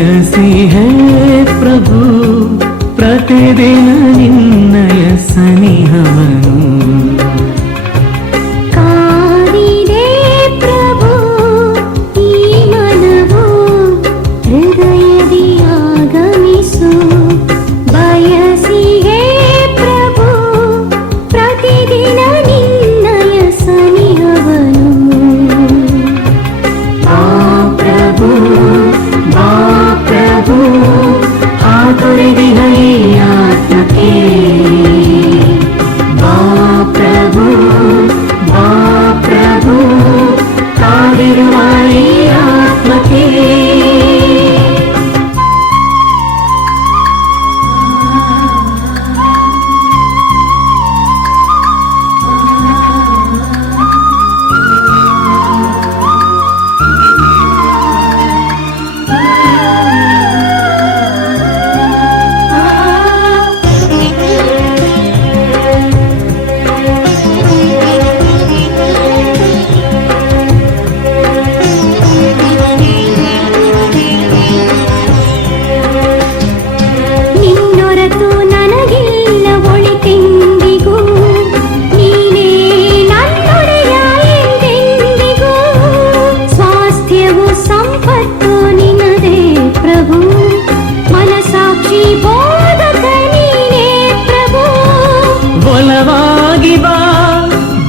ಬಯಸಿ ಹೇ ಪ್ರಭು ಪ್ರತಿದಿನ ನಿನ್ನಯ ಸನಿಹವನು. ಕಾದಿದೆ ಪ್ರಭು ಈ ಮನವು ಹೃದಯದಿ ಆಗಮಿಸು. ಬಯಸಿ ಹೇ ಪ್ರಭು ಪ್ರತಿದಿನ ನಿನ್ನಯ ಸನಿಹವನು. ಬಾ ಪ್ರಭು ಬಾ ಪ್ರಭು ಆತುರಿದಿಹ ಈ ಆತ್ಮಕ್ಕೆ. ಬಾ ಪ್ರಭು ಬಾ ಪ್ರಭು ಕಾದಿರುವ ಈ ಆತ್ಮಕ್ಕೆ. ನಿನ್ನೊರತು ನನಗಿಲ್ಲ ಒಳಿತೆಂದಿಗೂ. ನೀನೇ ನನ್ನೊಡೆಯ ಎಂದೆಂದಿಗೂ. ಸ್ವಾಸ್ಥ್ಯವು ಸಂಪತ್ತು ನಿನ್ನದೇ ಪ್ರಭು. ಮನಸಾಕ್ಷಿ ಬೋಧಕ ನೀನೇ ಪ್ರಭು. ಬಲವಾಗಿ ಬಾ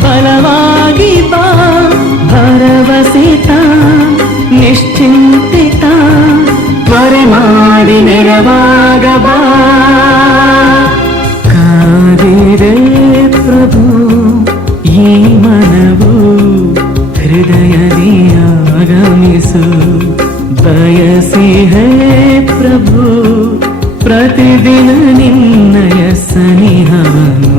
ಬಲವಾಗಿ ಬಾ ಭರವಸೆತ ನಿಶ್ಚಿಂತಿತ ತ್ವರೆ ಮಾಡಿ ನೆರವಾಗ ಬಾ. ಕಾದಿದೆ ಪ್ರಭು ಈ ಮನವು ಹೃದಯದಿ ಆಗಮಿಸು. ಬಯಸಿ ಹೇ ಪ್ರಭು ಪ್ರತಿದಿನ ನಿನ್ನಯ ಸನಿಹವನು.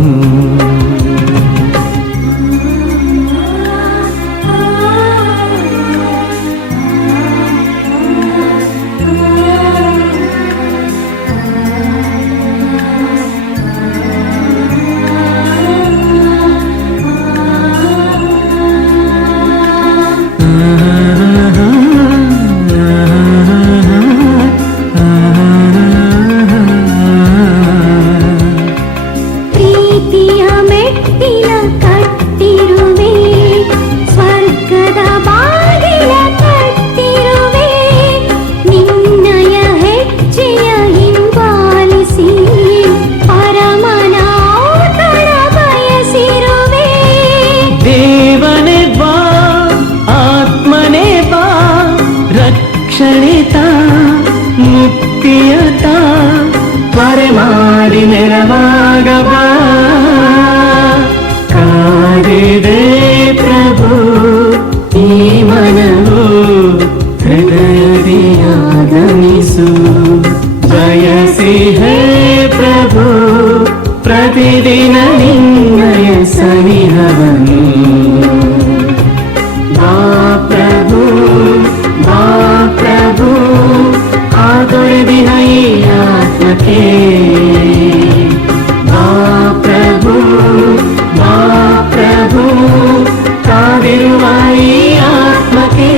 ಪ್ರೀತಿಯ ಮೆಟ್ಟಿಲ ಕಟ್ಟಿರುವೆ. ಸ್ವರ್ಗದ ಬಾಗಿಲ ಕಟ್ಟಿರುವೆ. ನಿನ್ನಯ ಹೆಜ್ಜೆಯ ಹಿಂಬಾಲಿಸಿ ಪರಮನ ಔತಣ ಬಯಸಿರುವೆ. ದೇವನೇ ಬಾ ಆತ್ಮನೇ ಬಾ ರಕ್ಷಣಿತ ಮುಕ್ತಿಯತ ತ್ವರೆ ಮಾಡಿ ನೆರವಾಗ ಬಾ. ಕಾದಿದೆ ಪ್ರಭು ಈ ಮನವು ಹೃದಯದಿ ಆಗಮಿಸು. ಬಯಸಿ ಹೇ ಪ್ರಭು ಪ್ರತಿದಿನ ನಿನ್ನಯ ಸನಿಹವನು. ಬಾ ಪ್ರಭು ಬಾ ಪ್ರಭು ಆತುರಿದಿಹ ಈ ಆತ್ಮಕ್ಕೆ. ಬಾ ಪ್ರಭು ಬಾ ಪ್ರಭು ಕಾದಿರುವ ಈ ಆತ್ಮಕ್ಕೆ.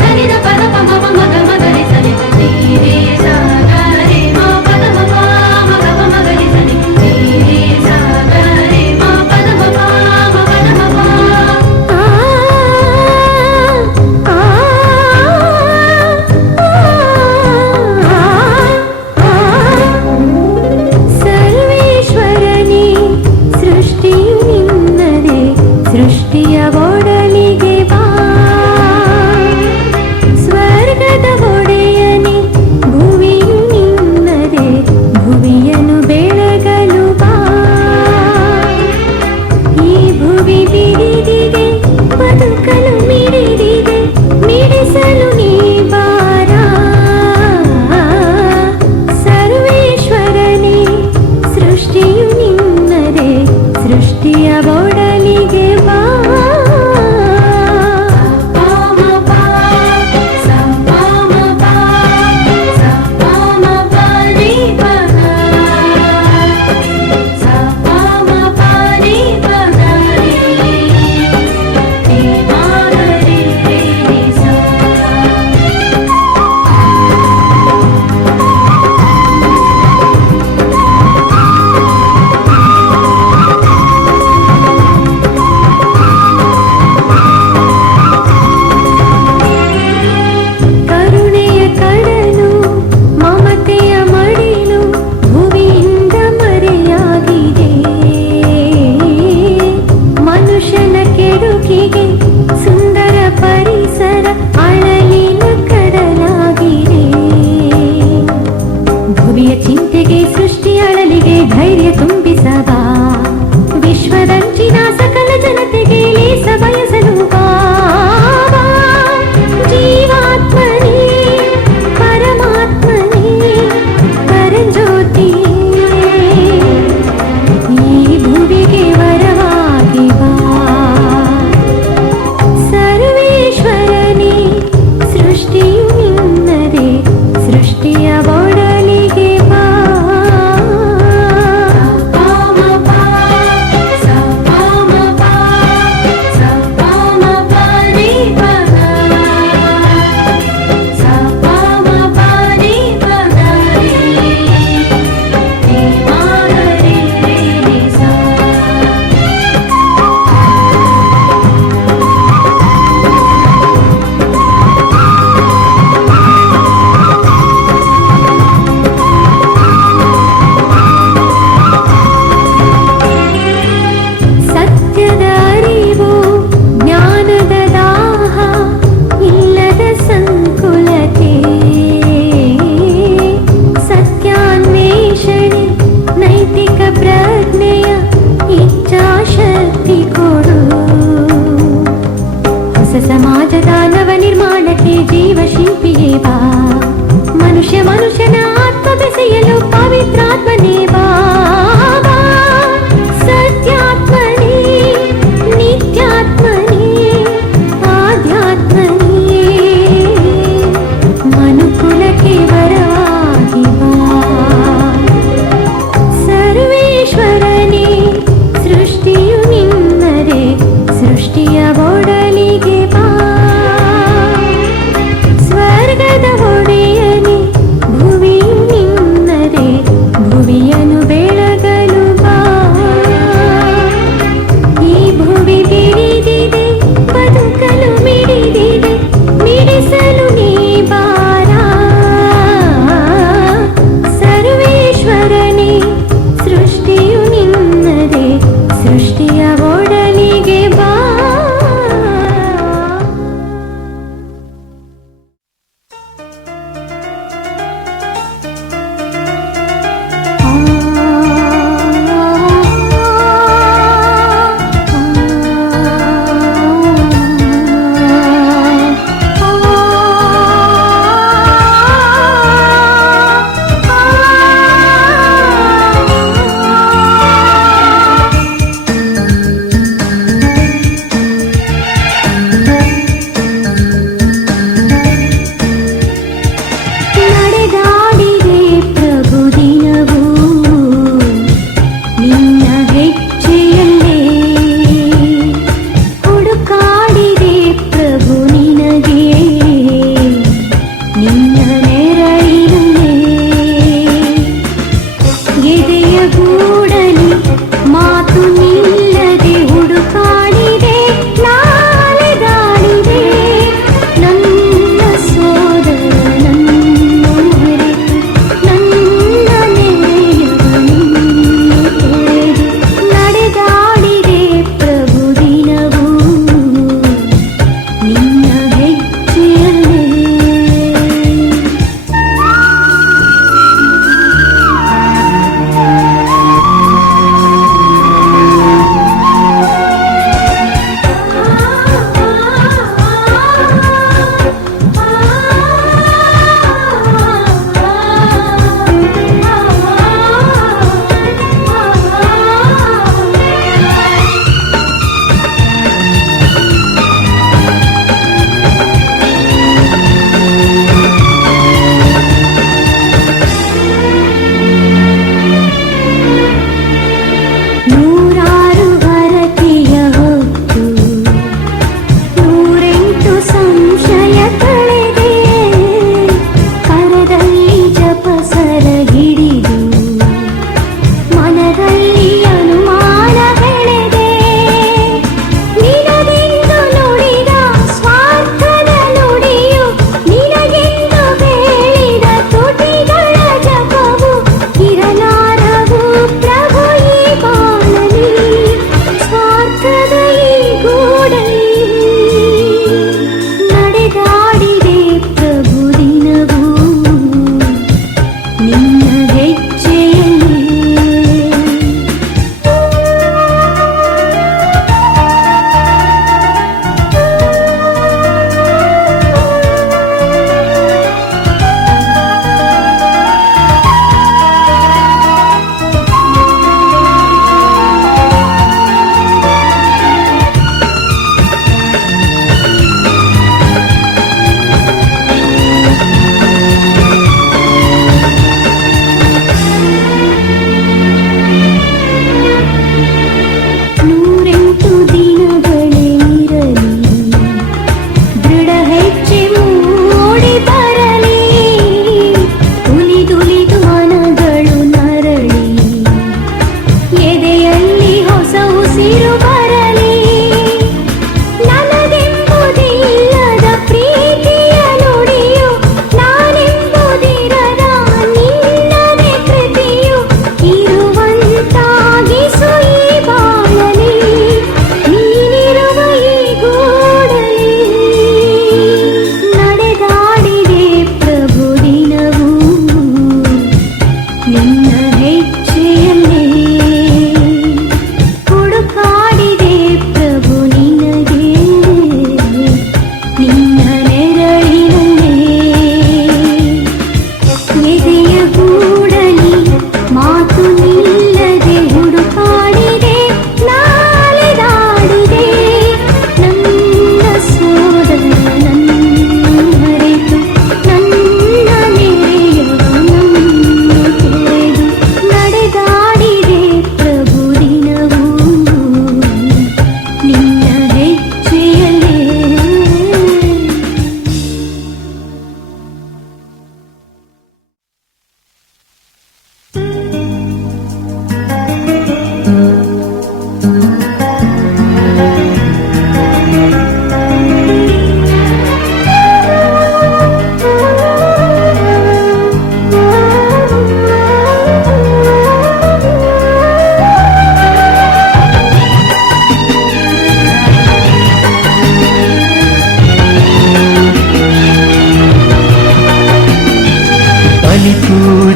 ಧನಿದ ಪದ ಪಮ ಮಗ ಮಗರಿ ಸನಿ ನೀರೇ ಸಾಗ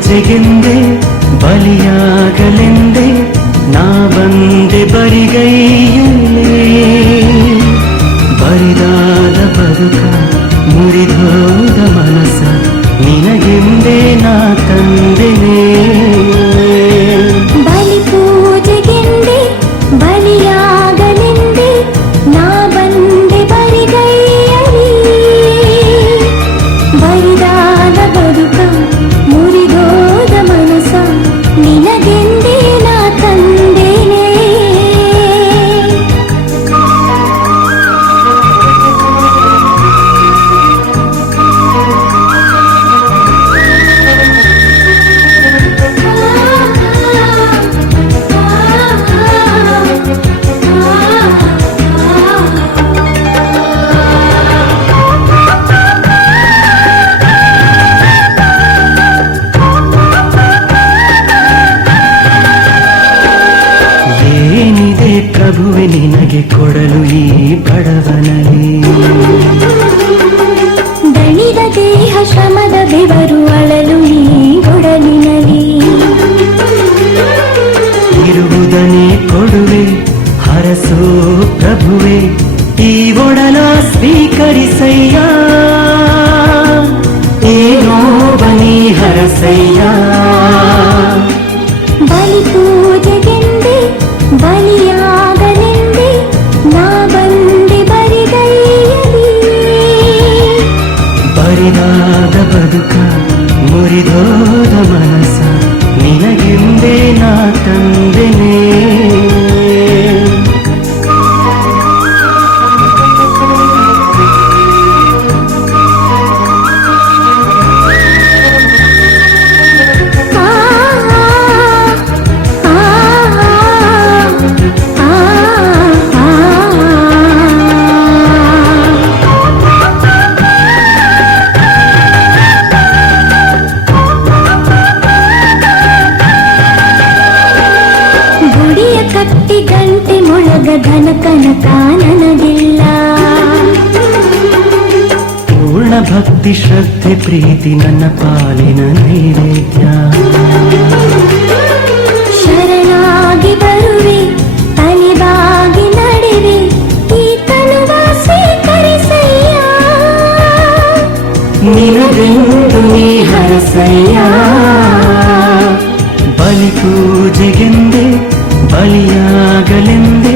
ಪೂಜೆಗೆಂದೇ ಬಲಿಯಾಗಲೆಂದೇ ನಾ ಬಂದೆ ಬರಿಗೈಯಲ್ಲೇ. ಬರಿದಾದ ಬದುಕ ಮುರಿದೋದ ಮನಸ ನಿನಗೆಂದೇ ನಾ ತಂದೆನೇ. ಬಲಿ ಪೂಜೆಗೆಂದೇ ಬಲಿಯಾಗಲೆಂದೇ ನಾ ಬಂದೆ ಬರಿಗೈಯಲಿ. ಬರಿದಾದ ಬದುಕ ಮುರಿದೋದ ಮನಸ ನಿನಗೆಂದೇ ನಾ ತಂದೇನೆ. ಏನಿದೆ ಪ್ರಭುವೆ ನಿನಗೆ ಕೊಡಲು ಈ ಬಡವನಲ್ಲಿ. ದಣಿದ ದೇಹ ಶ್ರಮದ ಬೆವರು ಅಳಲು ಈ ಒಡಲಿನಲ್ಲಿ. ಇರುವುದನ್ನೇ ಕೊಡುವೆ ಹರಸೋ ಪ್ರಭುವೆ ಈ ಒಡಲ ಸ್ವೀಕರಿಸಯ್ಯ. ಏನೋ ಬನಿ ಹರಸಯ್ಯ. ಬಲಿ ಪೂಜೆಗೆಂದೇ ಬಲಿಯಾಗಲೆಂದೇ ನಾ ಬಂದೆ ಬರಿಗೈಯಲಿ. ಬರಿದಾದ ಬದುಕ ಮುರಿದೋದ ಮನಸ ನಿನಗೆಂದೇ ನಾ ತಂದೆನೇ. ಗುಡಿಯ ಕಟ್ಟಿ ಗಂಟೆ ಮೊಳಗ ಧನ ಕನಕ ನನಗಿಲ್ಲ. ಪೂರ್ಣ ಭಕ್ತಿ ಶ್ರದ್ಧೆ ಪ್ರೀತಿ ನನ್ನ ಪಾಲಿನ ನೈವೇದ್ಯ. ಶರಣಾಗಿ ಬರುವೆ ತಲೆಬಾಗಿ ನಡೆವೆ ಈ ತನುವ ಸ್ವೀಕರಿಸಯ್ಯ. ನಿನಗೆಂದು ನೀ ಹರಸಯ್ಯ. ಬಲಿ ಪೂಜೆಗೆಂದೇ ಬಲಿಯಾಗಲೆಂದೇ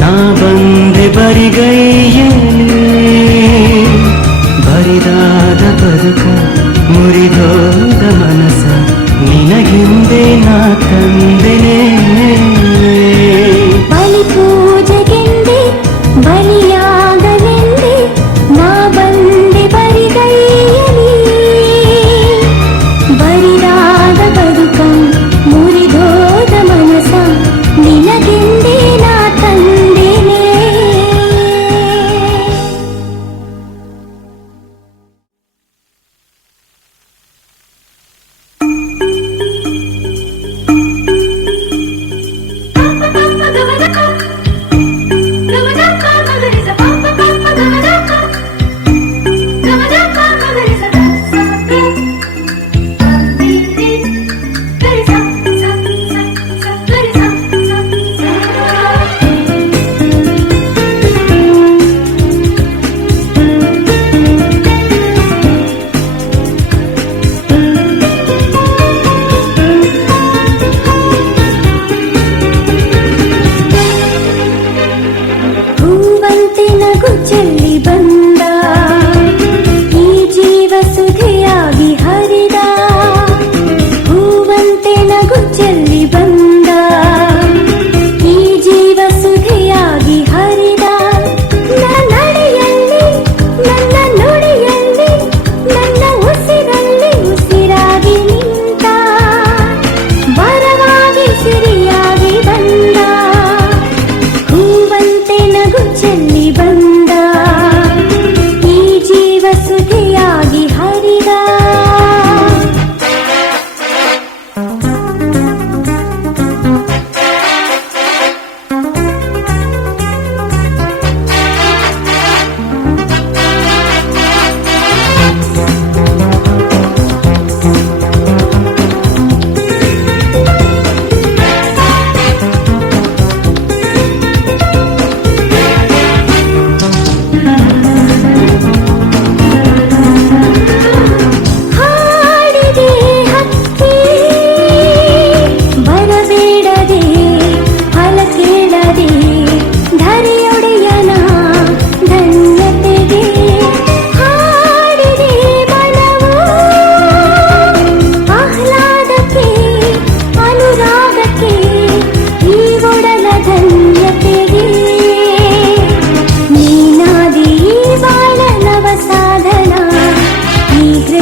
ನಾ ಬಂದೆ ಬರಿಗೈಯಲ್ಲೇ. ಬರಿದಾದ ಬದುಕ ಮುರಿದೋದ ಮನಸ ನಿನಗೆಂದೇ ನಾ ತಂದೆನೇ. ಬಲಿ ಪೂಜೆಗೆಂದೇ ಬಲಿಯಾಗಲೆಂದೇ ನಾ ಬಂದೆ ಬರಿಗೈಯಲಿ. ಬರಿದಾದ ಬದುಕ ಮುರಿದೋದ ಮನಸ ನಿನಗೆಂದೇ ನಾ ತಂದೇನೆ.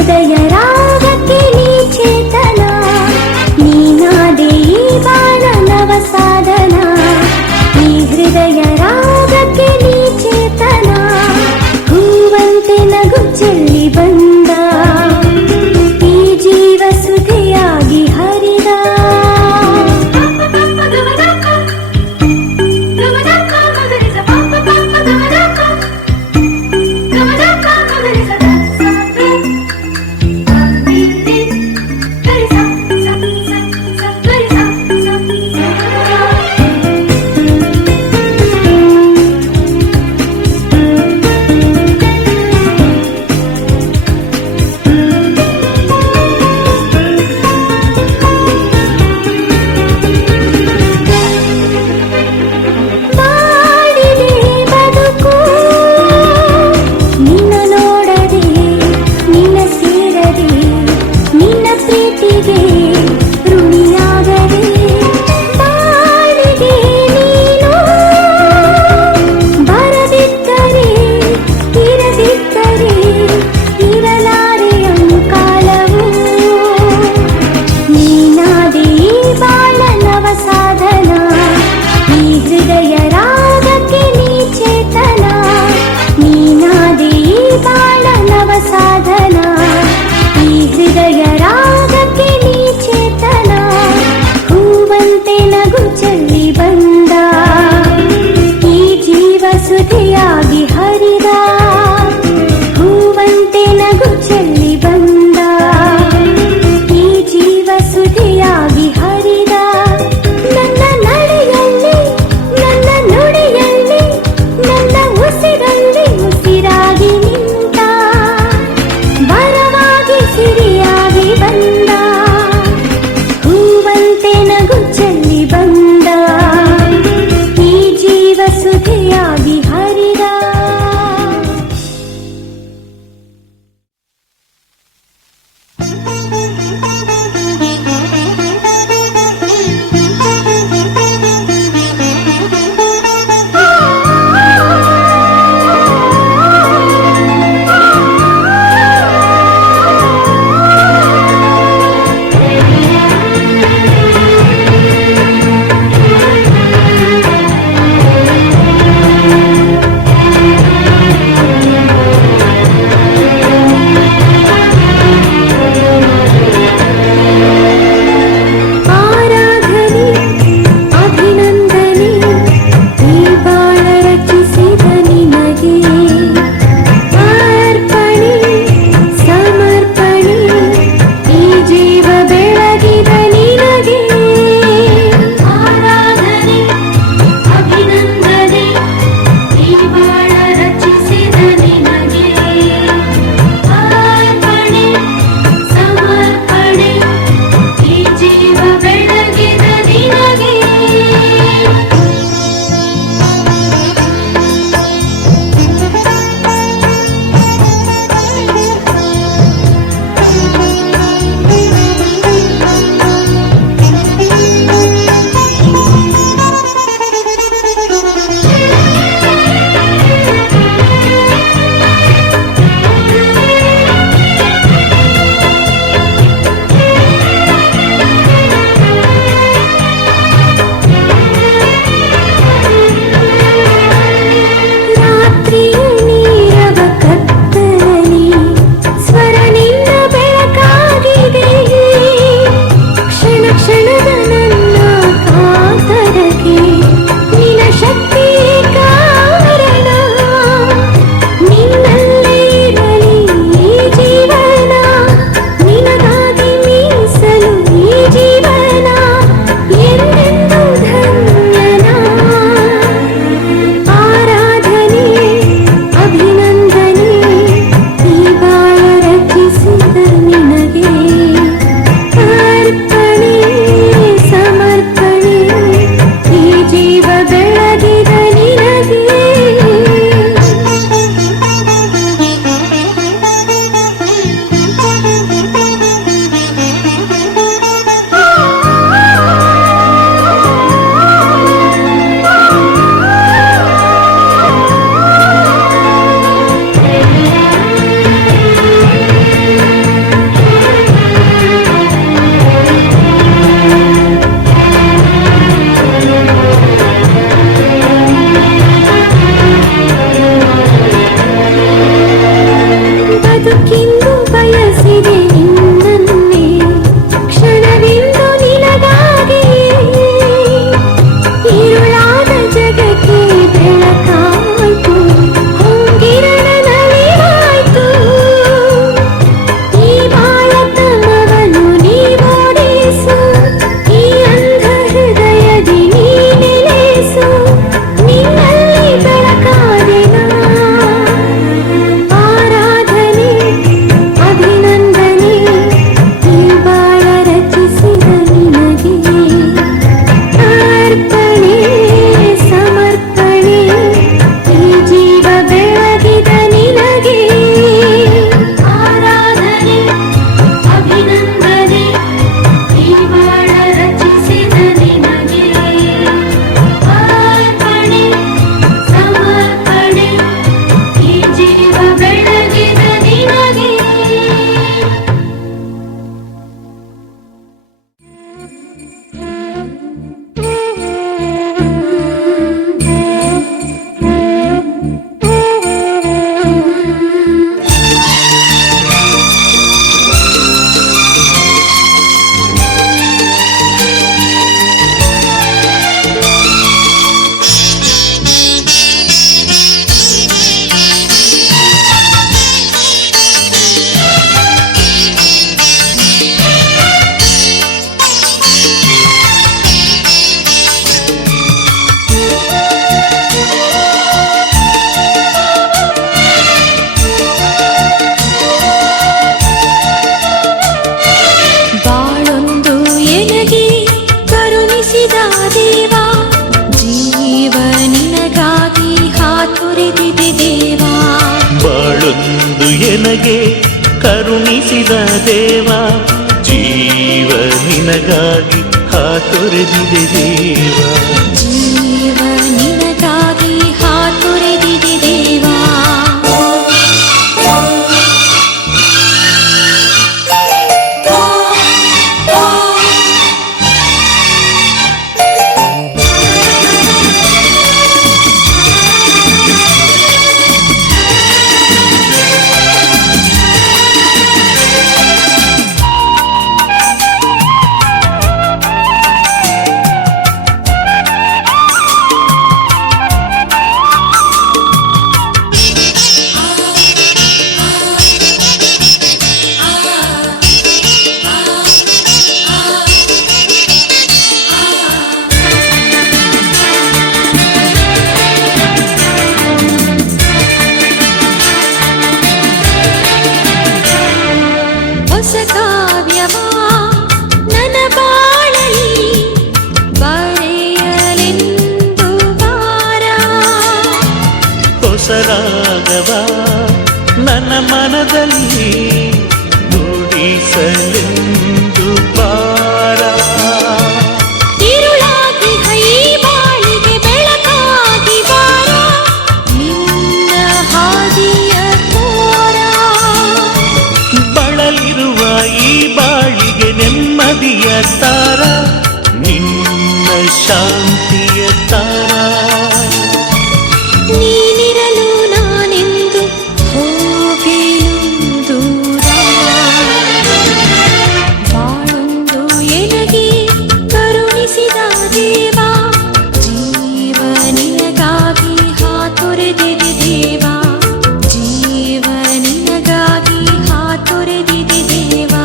ಹೃದಯ ರಾಗಕ್ಕೆ ನೀ ಚೇತನ, ನೀನಾದೆ ಈ ಬಾಳ ನವ ಸಾಧನ. ಈ ಹೃದಯ ರಾಗಕ್ಕೆ ನೀ ಚೇತನ, ಹೂವಂತೆ ನಗು ಚೆಲ್ಲಿ ಬಂದ, ಈ ಜೀವ ಸುಧೆಯಾಗಿ ಹರಿದ. ದೇವ, ಜೀವ ನಿನಗಾಗಿ ಹಾತೊರೆದಿದೆ ದೇವ. ಜೀವ ನಿನಗಾಗಿ ಹಾತೊರೆದಿದೆ ದೇವಾ. ಹೊಸ ಕಾವ್ಯವ ನನ್ನ ಬಾಳಲಿ ಬರೆಯಲೆಂದು ಬಾರ. ಹೊಸ ರಾಗವ ನನ್ನ ಮನದಲ್ಲಿ ನುಡಿಸಲೆಂದು ಬಾರ. ഇരുളാಗಿ ಹೈ ಬಾಳಿಗೆ ಬೆಳಕಾಗಿ ಬಾರ, ನಿನ್ನ ಹಾದಿಯ ತೋರ. ಬಳಲಿರುವ ಈ ಬಾಳಿಗೆ ನೆಮ್ಮದಿಯ ತಾರ, ನಿನ್ನ ಶಾಂತಿಯ ತಾರ. ನೀನಿರಲು ನಾನೆಂದು ಹೋಗೆನು ದೂರ. ಬಾಳೊಂದು ಎನಗೆ ಕರುಣಿಸಿದ ದೇವಾ, ಜೀವ ನಿನಗಾಗಿ ಹಾತೊರೆದಿದೆ ದೇವಾ. ಜೀವ ನಿನಗಾಗಿ ಹಾತೊರೆದಿದೆ ದೇವಾ.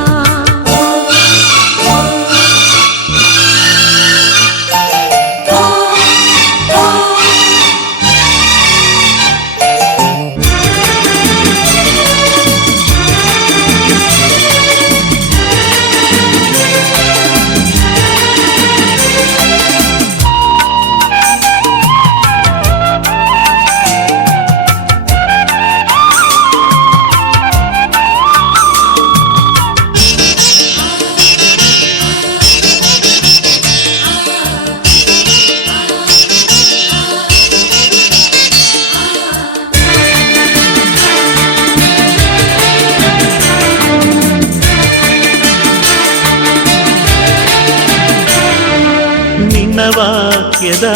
ನಿನ್ನ ವಾಕ್ಯದ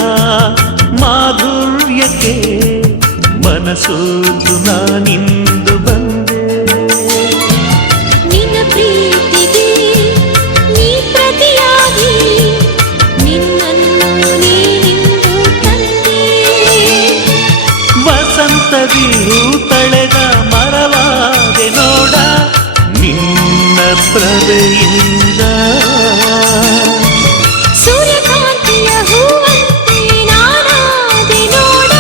ಮಾಧುರ್ಯಕ್ಕೆ ಮನಸೋತು ನಾನಿಂದು ಬಂದೆ. ನಿನ್ನ ಪ್ರೀತಿಗೆ ನೀ ಪ್ರತಿಯಾಗಿ ನಿನ್ನನ್ನು ನೀನಿಂದು ತಂದೆ. ವಸಂತದಿ ಹೂ ತಳೆದ ಮರವಾದೆ ನೋಡ, ನಿನ್ನ ಪ್ರಭೆಯಿಂದ. ಸೂರ್ಯಕಾಂತಿಯ ಹೂವಂತೆ ನಾನಾದೆ ನೋಡ,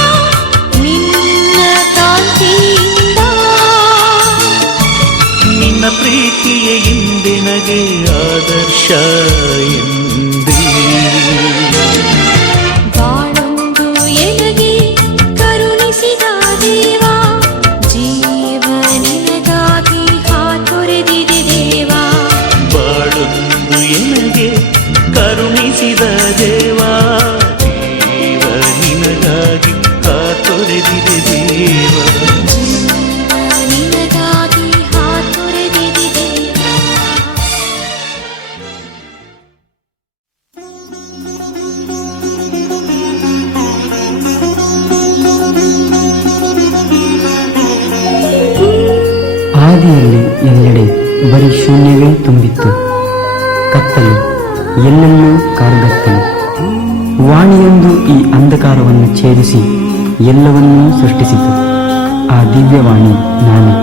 ನಿನ್ನ ಕಾಂತಿಯಿಂದ. ನಿನ್ನ ಪ್ರೀತಿಯ ಹಿಂದೆನಗೆ ಆದರ್ಶ ಎಂದೇ. ಬಾಳೊಂದು ಎನಗೆ ಕರುಣಿಸಿದ ದೇವಾ, ಜೀವ ನಿನಗಾಗಿ ಹಾತೊರೆದಿದೆ ದೇವಾ. ಬಾಳೊಂದು ಎನಗೆ ಕರುಣಿಸಿದ ದೇವಾ, ಜೀವ ನಿನಗಾಗಿ ಕಾತೊರೆದಿದೆ ದೇವಾ. ಜೀವ ನಿನಗಾಗಿ ಹಾತೊರೆದಿದೆ ದೇವಾ. ಆದಿಯಲ್ಲಿ ಎಲ್ಲೆಡೆ ಬರೀ ಶೂನ್ಯವೇ ತುಂಬಿತ್ತು, ಕತ್ತಲು ಎಲ್ಲೆಲ್ಲೂ ಕಾರುಗತ್ತಲು. ವಾಣಿಯೊಂದು ಈ ಅಂಧಕಾರವನ್ನು ಛೇದಿಸಿ ಎಲ್ಲವನ್ನೂ ಸೃಷ್ಟಿಸಿತು. ಆ ದಿವ್ಯವಾಣಿ ನಾನು.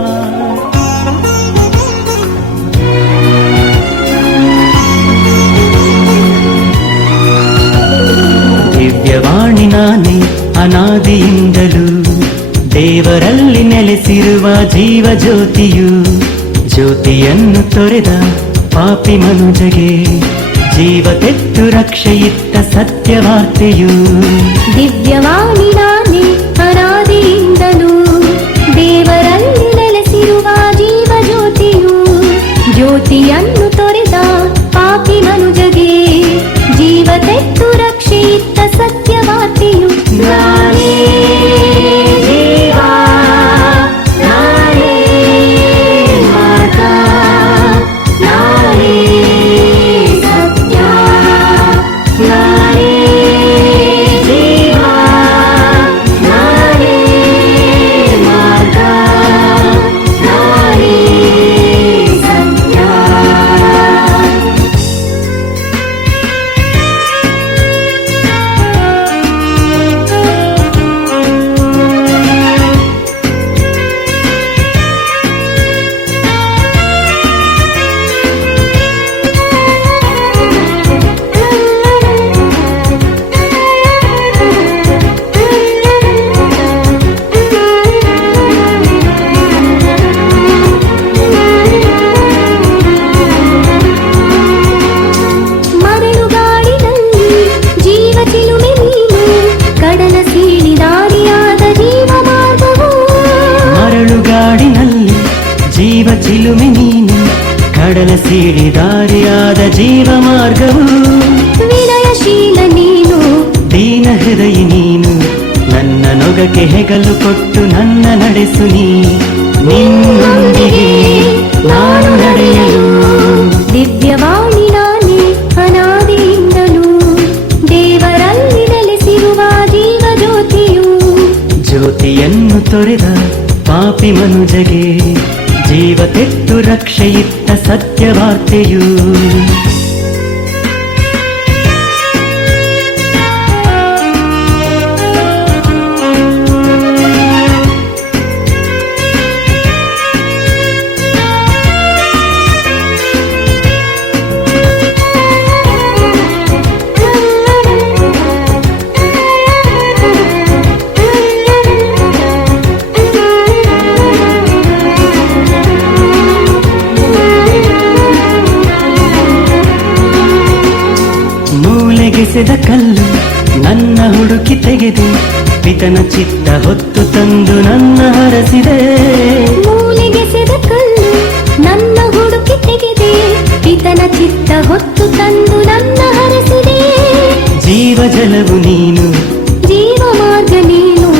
ದಿವ್ಯವಾಣಿ ನಾನೇ ಅನಾದಿಯಿಂದಲೂ, ದೇವರಲ್ಲಿ ನೆಲೆಸಿರುವ ಜೀವ ಜ್ಯೋತಿಯು. ಜ್ಯೋತಿಯನ್ನು ತೊರೆದ ಪಾಪಿ ಮನುಜಗೆ ಜೀವ ತೆತ್ತು ರಕ್ಷೆಯಿತ್ತ ಸತ್ಯವಾರ್ತೆಯು. ದಿವ್ಯವಾಣಿ ನಾನೇ ಅನಾದಿಯಿಂದಲೂ, ದೇವರಲ್ಲಿ ನೆಲೆಸಿರುವ ಜೀವ ಜ್ಯೋತಿಯು. ಜ್ಯೋತಿ ಜ್ಯೋತಿಯನ್ನು ತೊರೆದ ಪಾಪಿ ಮನುಜಗೆ ಜೀವ ತೆತ್ತು ರಕ್ಷೆಯಿತ್ತ ಸತ್ಯವಾರ್ತೆಯು. ನಾನೇ ಜೀವ, ನಾನೇ ಮಾರ್ಗ, ನಾನೇ ಸತ್ಯ, ನಾನೇ ಜೀವ, ನಾನೇ ಮಾರ್ಗ, ನಾನೇ ಸತ್ಯ. ಮರಳುಗಾಡಿನಲ್ಲಿ ಜೀವ ಚಿಲುಮೆ ನೀನು, ಕಡಲ ಸೀಳಿದಾರಿಯಾದ ಜೀವ ಮಾರ್ಗವು. ಮರಳುಗಾಡಿನಲ್ಲಿ ಜೀವ ಚಿಲುಮೆ ನೀನು, ಕಡಲ ಸೀಳಿದಾರಿಯಾದ ಜೀವ ಮಾರ್ಗವು. ವಿನಯಶೀಲ ನೀನು, ದೀನ ಹೃದಯ ನೀನು, ನನ್ನ ನೊಗಕ್ಕೆ ಹೆಗಲು ಕೊಟ್ಟು ನನ್ನ ನಡೆಸು ನೀ. ನಿನ್ನೊಂದಿಗೆ ನಾನು ನಡೆಯಲು ದಿವ್ಯವಾಣಿ ನಾನೇ ಅನಾದಿಯಿಂದಲೂ, ದೇವರಲ್ಲಿ ನೆಲೆಸಿರುವ ಜೀವ ಜ್ಯೋತಿಯು. ಜ್ಯೋತಿಯನ್ನು ತೊರೆದ ಪಾಪಿ ಮನುಜಗೆ ಜೀವ ತೆತ್ತು ರಕ್ಷೆಯಿತ್ತ ಸತ್ಯವಾರ್ತೆಯು. ಮೂಲೆಗೆಸೆದ ಕಲ್ಲು ನನ್ನ ಹುಡುಕಿ ತೆಗೆದು ಪಿತನ ಚಿತ್ತ ಹೊತ್ತು ತಂದು ನನ್ನ ಹರಸಿದೆ. ಮೂಲೆಗೆಸೆದ ಕಲ್ಲು ನನ್ನ ಹುಡುಕಿ ತೆಗೆದೆ, ಪಿತನ ಚಿತ್ತ ಹೊತ್ತು ತಂದು ನನ್ನ ಹರಸಿದೆ. ಜೀವ ಜಲವು ನೀನು, ಜೀವ ಮಾರ್ಗ ನೀನು,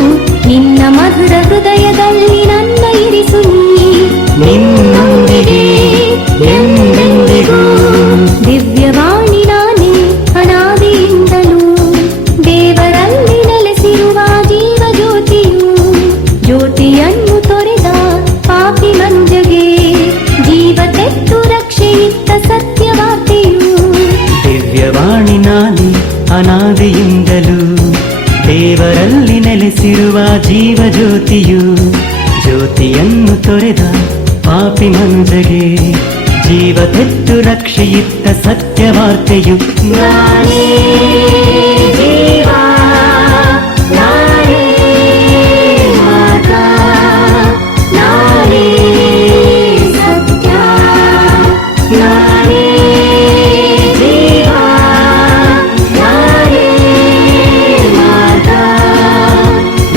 ನಿನ್ನ ಮಧುರ ಹೃದಯದಲ್ಲಿ ನನ್ನ ಇರಿಸು ನೀ. ನಿನ್ನೊಂದಿಗೆ ಎಂದೆಂದಿಗೂ ದಿವ್ಯವಾಣಿ ನಾನೇ ಅನಾದಿಯಿಂದಲೂ, ದೇವರಲ್ಲಿ ನೆಲೆಸಿರುವ ಜೀವ ಜ್ಯೋತಿಯು. ಜ್ಯೋತಿಯನ್ನು ತೊರೆದ ಪಾಪಿ ಮನುಜಗೆ ಜೀವ ತೆತ್ತು ರಕ್ಷೆಯಿತ್ತ ಸತ್ಯವಾರ್ತೆಯು. ದಿವ್ಯವಾಣಿ ನಾನೇ ಅನಾದಿಯಿಂದಲೂ, ದೇವರಲ್ಲಿ ನೆಲೆಸಿರುವ ಜೀವ ಜ್ಯೋತಿಯು. ಜ್ಯೋತಿಯನ್ನು ತೊರೆದ ಪಾಪಿ ಮನುಜಗೆ ಜೀವ ತೆತ್ತು ರಕ್ಷೆಯಿತ್ತ ಸತ್ಯವಾರ್ತೆಯು. ನಾನೇ ಜೀವ, ನಾನೇ ಮಾರ್ಗ, ನಾನೇ ಸತ್ಯ, ನಾನೇ ಜೀವ, ನಾನೇ ಮಾರ್ಗ,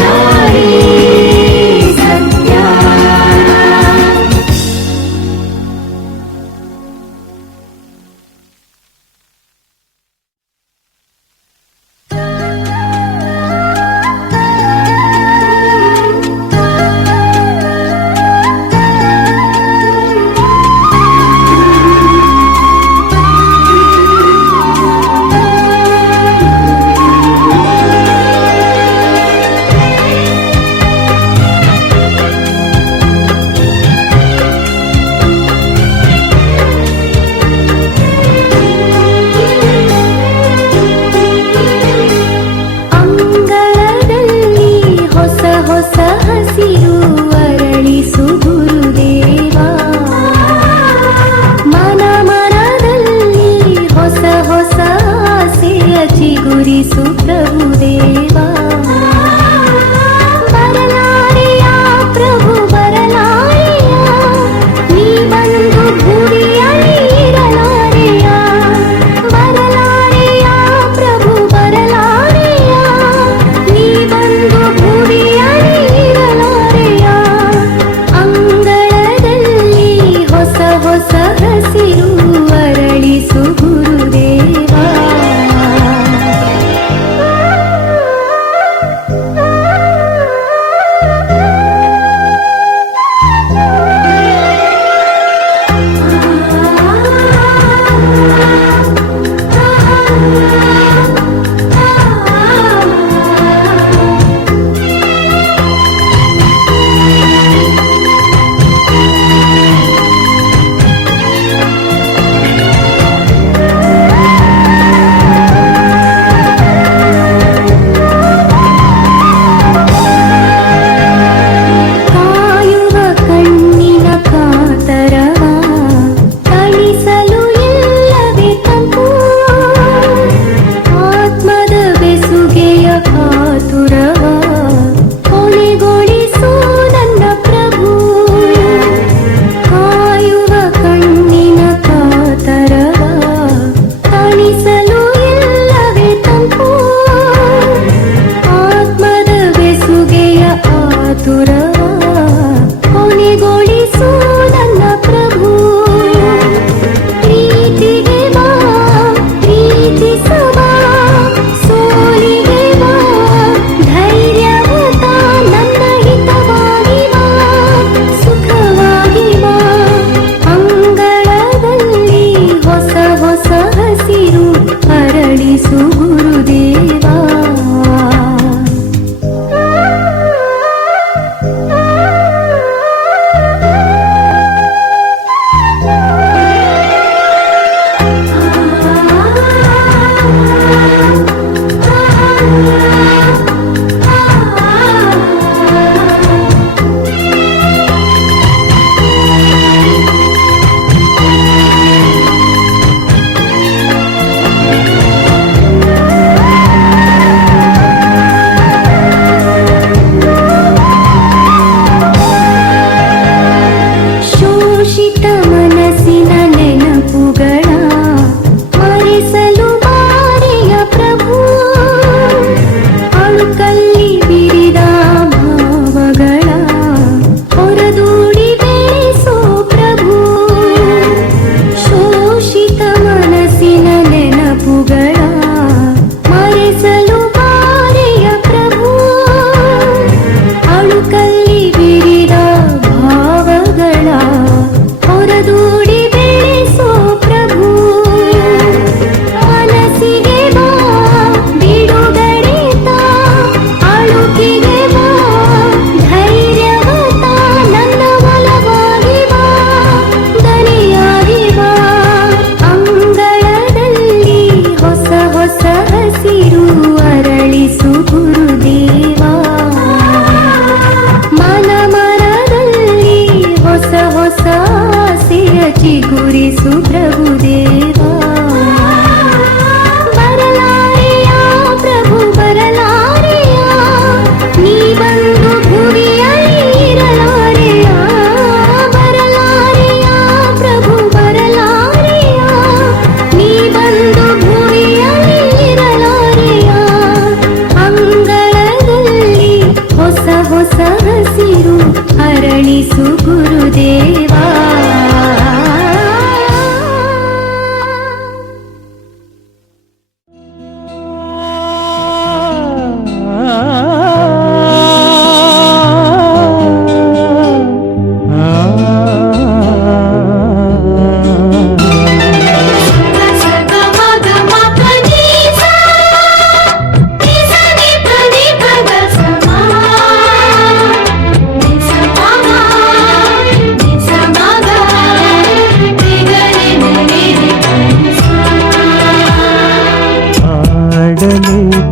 ನಾನೇ ಸತ್ಯ. ಹಸಿ ಪ್ರಭುದೇವಾ ಬರಲಾರೆಯ ಪ್ರಭು ಬರಲಾರೆಯ ನೀ ಬಂದು ಭುವಿಯಲ್ಲಿ ಇರಲಾರೆಯ ಬರಲಾರೆಯ ಪ್ರಭು ಬರಲಾರೆಯ ನೀ ಬಂದು ಭುವಿಯಲ್ಲಿ ಇರಲಾರೆಯ ಅಂಗಳದಲ್ಲಿ ಹೊಸ ಹೊಸ ಹಸಿರು ಅರಳಿಸು ಗುರುದೇವಾ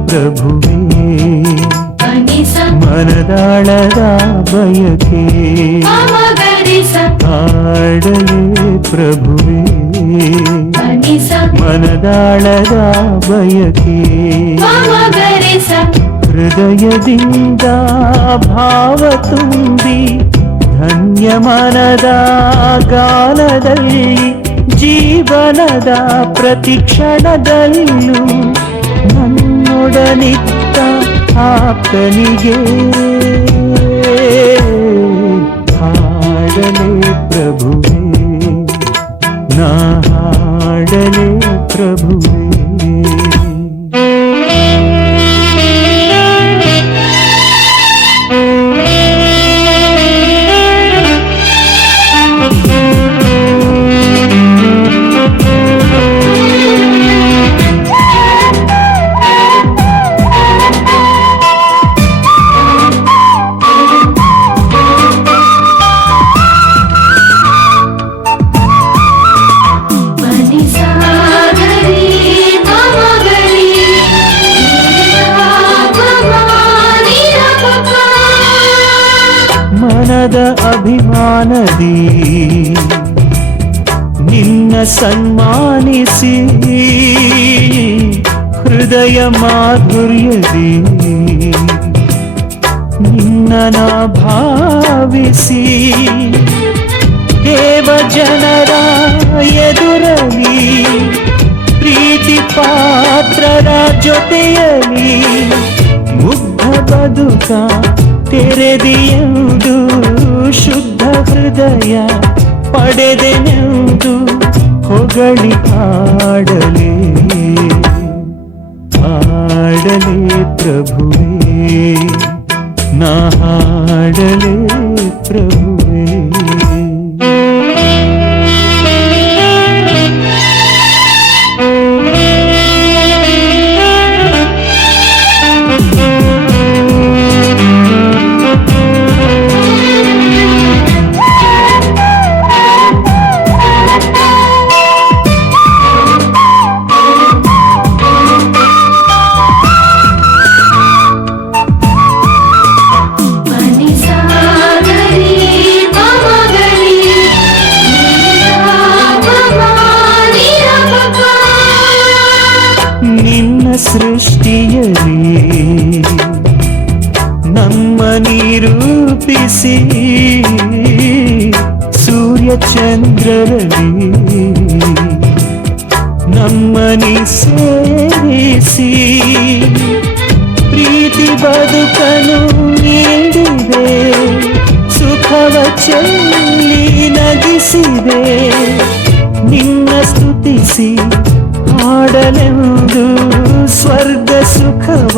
ಪ್ರಭುವೇ ಮನದಾಳದ ಬಯಕೆ ಹಾಡಲೇ ಪ್ರಭುವೇ ಮನದಾಳದ ಬಯಕೆ ಹೃದಯದಿಂದ ಭಾವ ತುಂಬಿ ಧನ್ಯ ಮನದ ಗಾನದಲ್ಲಿ ಜೀವನದ ಪ್ರತಿ ಕ್ಷಣದಲ್ಲೂ ನನ್ನೊಡನಿತ್ತ ಆಪ್ತನಿಗೆ ಹಾಡಲೇ ಪ್ರಭುವೇ ನಾ ಹಾಡಲೇ ಪ್ರಭುವೇ ಮನದ ಅಭಿಮಾನದಿ ನಿನ್ನ ಸನ್ಮಾನಿಸಿ ಹೃದಯ ಮಾಧುರ್ಯದಿ ನಿನ್ನ ಭಾವಿಸಿ ದೇವ ಜನರ ಎದುರಲಿ ಪ್ರೀತಿ ಪಾತ್ರರ ಜೊತೆಯಲಿ ಮುಗ್ಧ ಬದುಕ ತೆರೆದಿಯುವುದು ಶುದ್ಧ ಹೃದಯ ಪಡೆದೆನೆಂದು ಹೊಗಳಿ ಹಾಡಲೇ ಹಾಡಲೇ ಪ್ರಭುವೇ ನಾ ಹಾಡಲೇ ಪ್ರಭುವೇ ಸೃಷ್ಟಿಯಲಿ ನಮ್ಮ ನಿರೂಪಿಸಿ ಸೂರ್ಯ ಚಂದ್ರರಲ್ಲಿ ನಮ್ಮನಿ ಸೇರಿಸಿ ಪ್ರೀತಿ ಬದುಕನು ನೀಡಿದೆ ಸುಖವ ಚೆಲ್ಲಿ ನಗಿಸಿದೆ ನಿನ್ನ ಸ್ತುತಿಸಿ ಹಾಡಲೆಂದು ಸ್ವರ್ಗ ಸುಖವ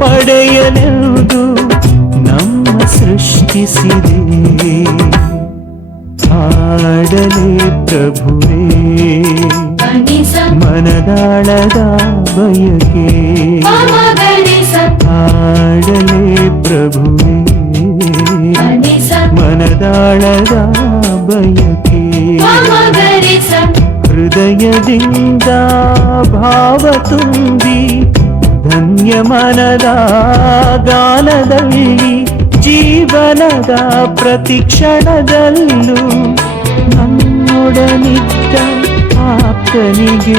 ಪಡೆಯಲೆಂದು ನಮ್ಮ ಸೃಷ್ಟಿಸಿದೆ ಹಾಡಲೇ ಪ್ರಭುವೇ ಮನದಾಳದ ಬಯಕೆ ಹಾಡಲೇ ಪ್ರಭುವೇ ಮನದಾಳದ ಬಯಕೆ ಹೃದಯದಿಂದ ಭಾವ ತುಂಬಿ ಧನ್ಯ ಮನದ ಗಾನದಲ್ಲಿ ಜೀವನದ ಪ್ರತಿ ಕ್ಷಣದಲ್ಲೂ ನನ್ನೊಡನಿದ್ದ ಆತನಿಗೆ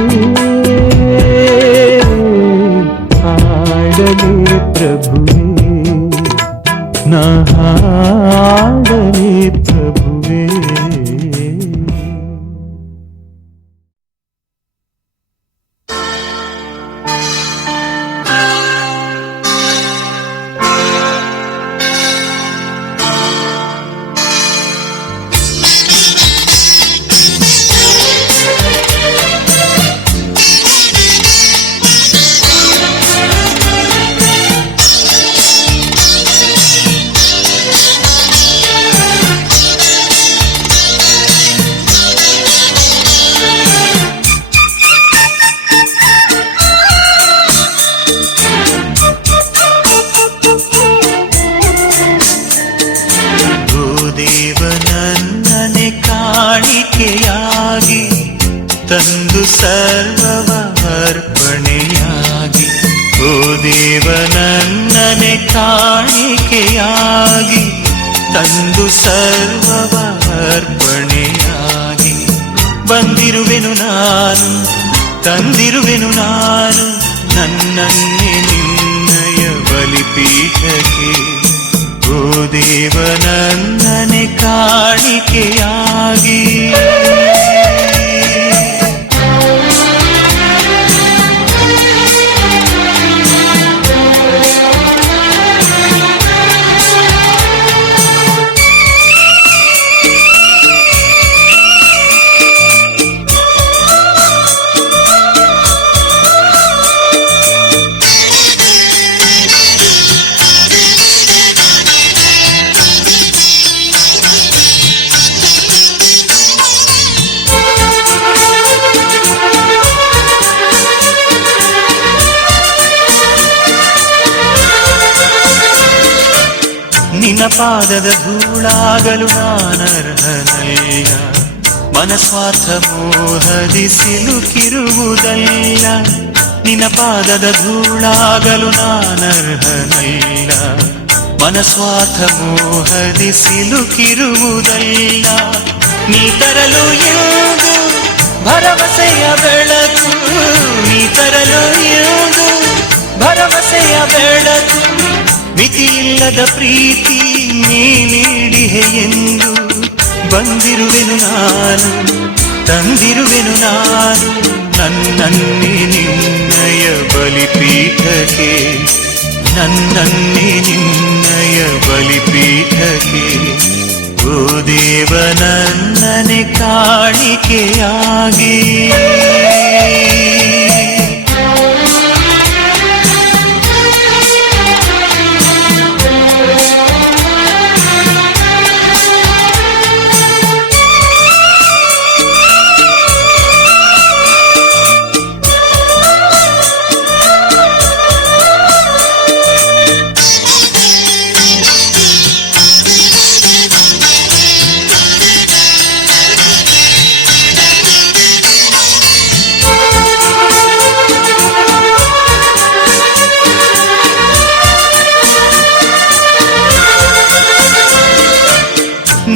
ಹಾಡಲೇ ಪ್ರಭುವೇ ನಾ ಹಾಡಲೇ ಪ್ರಭುವೇ. ತಂದು ಸರ್ವವ ಅರ್ಪಣೆಯಾಗಿ ಓ ದೇವನನ್ನನೆ ಕಾಣಿಕೆಯಾಗಿ ತಂದು ಸರ್ವವ ಅರ್ಪಣೆಯಾಗಿ ಬಂದಿರುವೆನು ನಾನು ತಂದಿರುವೆನು ನಾನು ನನ್ನನ್ನೇ ನಿನ್ನಯ ಬಲಿಪೀಠಕ್ಕೆ ಓ ದೇವನನ್ನನೆ ಕಾಣಿಕೆಯಾಗಿ. ನಿನ್ನ ಪಾದದ ಧೂಳಾಗಲು ನಾನರ್ಹನಲ್ಲ, ಮನಸ್ವಾರ್ಥ ಮೋಹದಿ ಸಿಲುಕಿರುವುದಲ್ಲ. ನಿನ್ನ ಪಾದದ ಧೂಳಾಗಲು ನಾನರ್ಹನಲ್ಲ, ಮನಸ್ವಾರ್ಥ ಮೋಹದಿ ಸಿಲುಕಿರುವುದಲ್ಲ. ನೀ ತರಲು ಎಂದು ಭರವಸೆಯ ಬೆಳಕು, ನೀ ತರಲು ಎಂದು ಭರವಸೆಯ ಬೆಳಕು. ಮಿತಿಯಿಲ್ಲದ ಪ್ರೀತಿ ನೀ ನೀಡಿಹೆ ಎಂದು ಬಂದಿರುವೆನು ನಾನು ತಂದಿರುವೆನು ನಾನು ನನ್ನನ್ನೇ ನಿನ್ನಯ ಬಲಿಪೀಠಕ್ಕೆ, ನನ್ನನ್ನೇ ನಿನ್ನಯ ಬಲಿಪೀಠಕ್ಕೆ. ಓ ದೇವ ನನ್ನನೆ ಕಾಣಿಕೆಯಾಗಿ.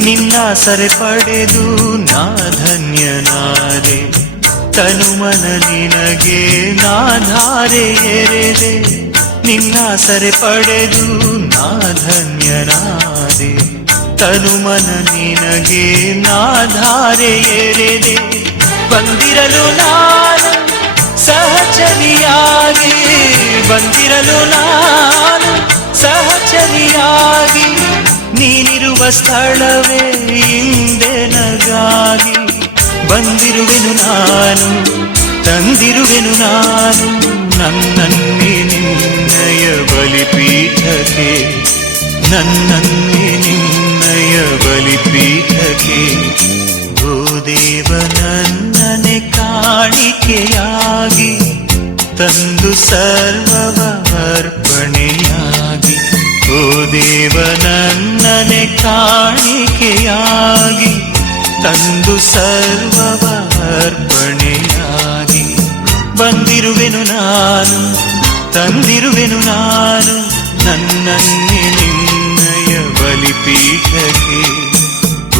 ನಿನ್ನ ಸರೆ ಪಡೆದು ನಾ ಧನ್ಯನಾದೆ, ತನುಮನ ನಿನಗೆ ನಾ ಧಾರೆ ಎರೆದೆ. ನಿನ್ನ ಸರೆ ಪಡೆದು ನಾ ಧನ್ಯನಾದೆ, ತನುಮನ ನಿನಗೆ ನಾ ಧಾರೆ ಎರೆದೆ. ಬಂದಿರಲು ನಾನು ಸಹಚರಿಯಾಗಿ, ಬಂದಿರಲು ನಾನು ಸಹಚರಿಯಾಗಿ. ನೀನಿರುವ ಸ್ಥಳವೇ ಹಿಂದೆ ನಗಾಗಿ ಬಂದಿರುವೆನು ನಾನು ತಂದಿರುವೆನು ನಾನು ನನ್ನನ್ನೇ ನಿನ್ನಯ ಬಲಿಪೀಠಕ್ಕೆ, ನನ್ನನ್ನೇ ನಿನ್ನಯ ಬಲಿಪೀಠಕ್ಕೆ. ಓ ದೇವ ನನ್ನನೆ ಕಾಣಿಕೆಯಾಗಿ ತಂದು ಸರ್ವವ ಅರ್ಪಣೆಯಾಗಿ. ಓ ದೇವ ನನ್ನನೆ ಕಾಣಿಕೆಯಾಗಿ ತಂದು ಸರ್ವವ ಅರ್ಪಣೆಯಾಗಿ. ಬಂದಿರುವೆನು ನಾನು ತಂದಿರುವೆನು ನಾನು ನನ್ನನ್ನೇ ನಿನ್ನಯ ಬಲಿಪೀಠಕ್ಕೆ.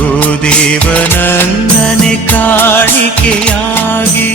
ಓ ದೇವ ನನ್ನನೆ ಕಾಣಿಕೆಯಾಗಿ.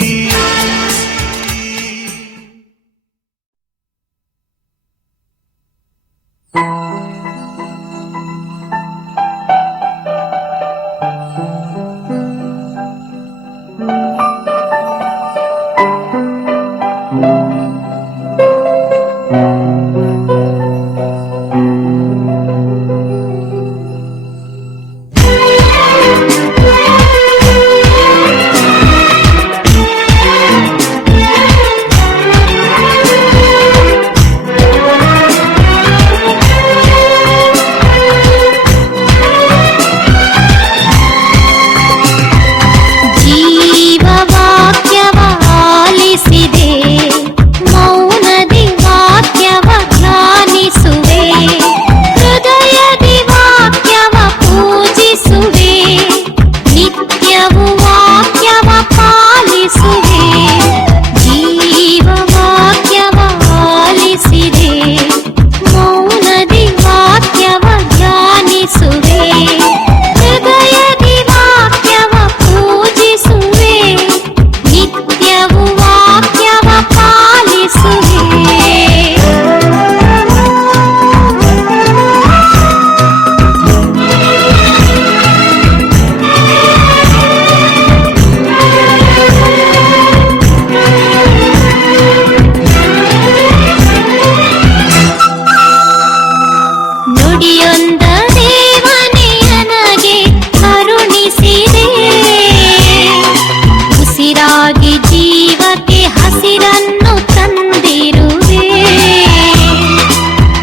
ಉಸಿರಾಗಿ ಜೀವಕ್ಕೆ ಹಸಿರನ್ನು ತಂದಿರುವೆ.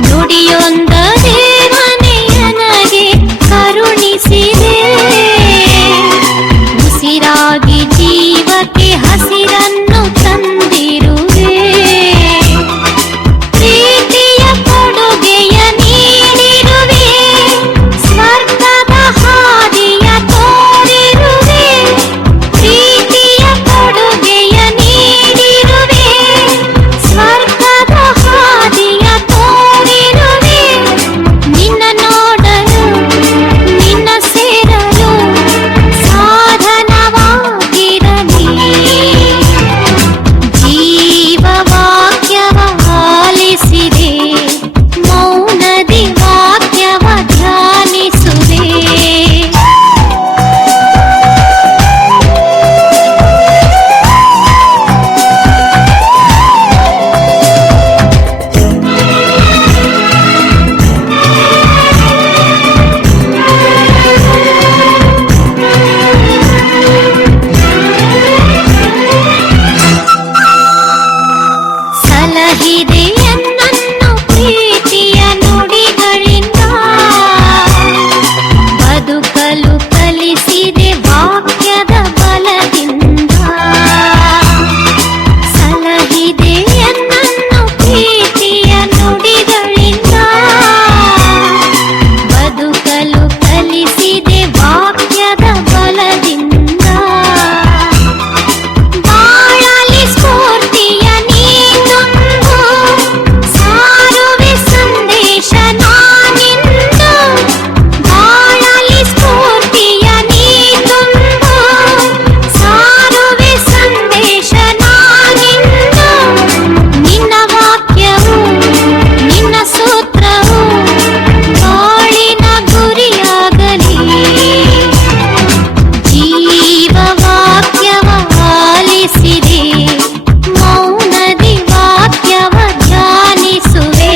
ನುಡಿಯೊಂದ ದೇವನೇ ನನಗೆ ಕರುಣಿಸಿದೆ. ಉಸಿರಾಗಿ ಜೀವಕ್ಕೆ ಹಸಿರನ್ನು ತಂದಿರುವೆ. ಪ್ರೀತಿಯ ಕೊಡುಗೆಯ ನೀಡಿರುವೆ. ಸ್ವರ್ಗದ ಹಾದಿಯ ತೋರಿರುವೆ. ಪ್ರೀತಿಯ ಕೊಡುಗೆಯ ನೀಡಿರುವೆ. ಸ್ವರ್ಗದ ಹಾದಿಯ ತೋರಿರುವೆ. ನಿನ್ನ ನೋಡಲು ನಿನ್ನ ಸೇರಲು ಸಾಧನವಾಗಿರಲಿ. ಜೀವವಾಕ್ಯವ ಆಲಿಸಿದೆ. ಮೌನದಿ ವಾಕ್ಯವ ಧ್ಯಾನಿಸುವೆ. ಸಲಹಿದೆ ಎನ್ನನ್ನು ಪ್ರೀತಿಯ ನುಡಿಗಳಿಂದ. ಬದುಕಲು ಕಲಿಸಿದೆ ವಾಕ್ಯದ ಬಲದಿಂದ. ಸಲಹಿದೆ ಎನ್ನನ್ನು ಪ್ರೀತಿಯ ನುಡಿಗಳಿಂದ. ಬದುಕಲು ಕಲಿಸಿದೆ ವಾಕ್ಯದ ಬಲದಿಂದ. ಬಾಳಲಿ ಸ್ಫೂರ್ತಿಯ ನೀ ತುಂಬು. ಸಾರುವೆ ಸಂದೇಶ ನಾನಿಂದು. ಬಾಳಲಿ ಸ್ಫೂರ್ತಿಯ ನೀ ತುಂಬು. ಸಾರುವೆ ಸಂದೇಶ ನಾನಿಂದು. ನಿನ್ನ ವಾಕ್ಯವು ನಿನ್ನ ಸೂತ್ರವು ಬಾಳಿನ ಗುರಿಯಾಗಲಿ. ಜೀವವಾಕ್ಯವ ಆಲಿಸಿದೆ. ಮೌನದಿ ವಾಕ್ಯವ ಧ್ಯಾನಿಸುವೆ.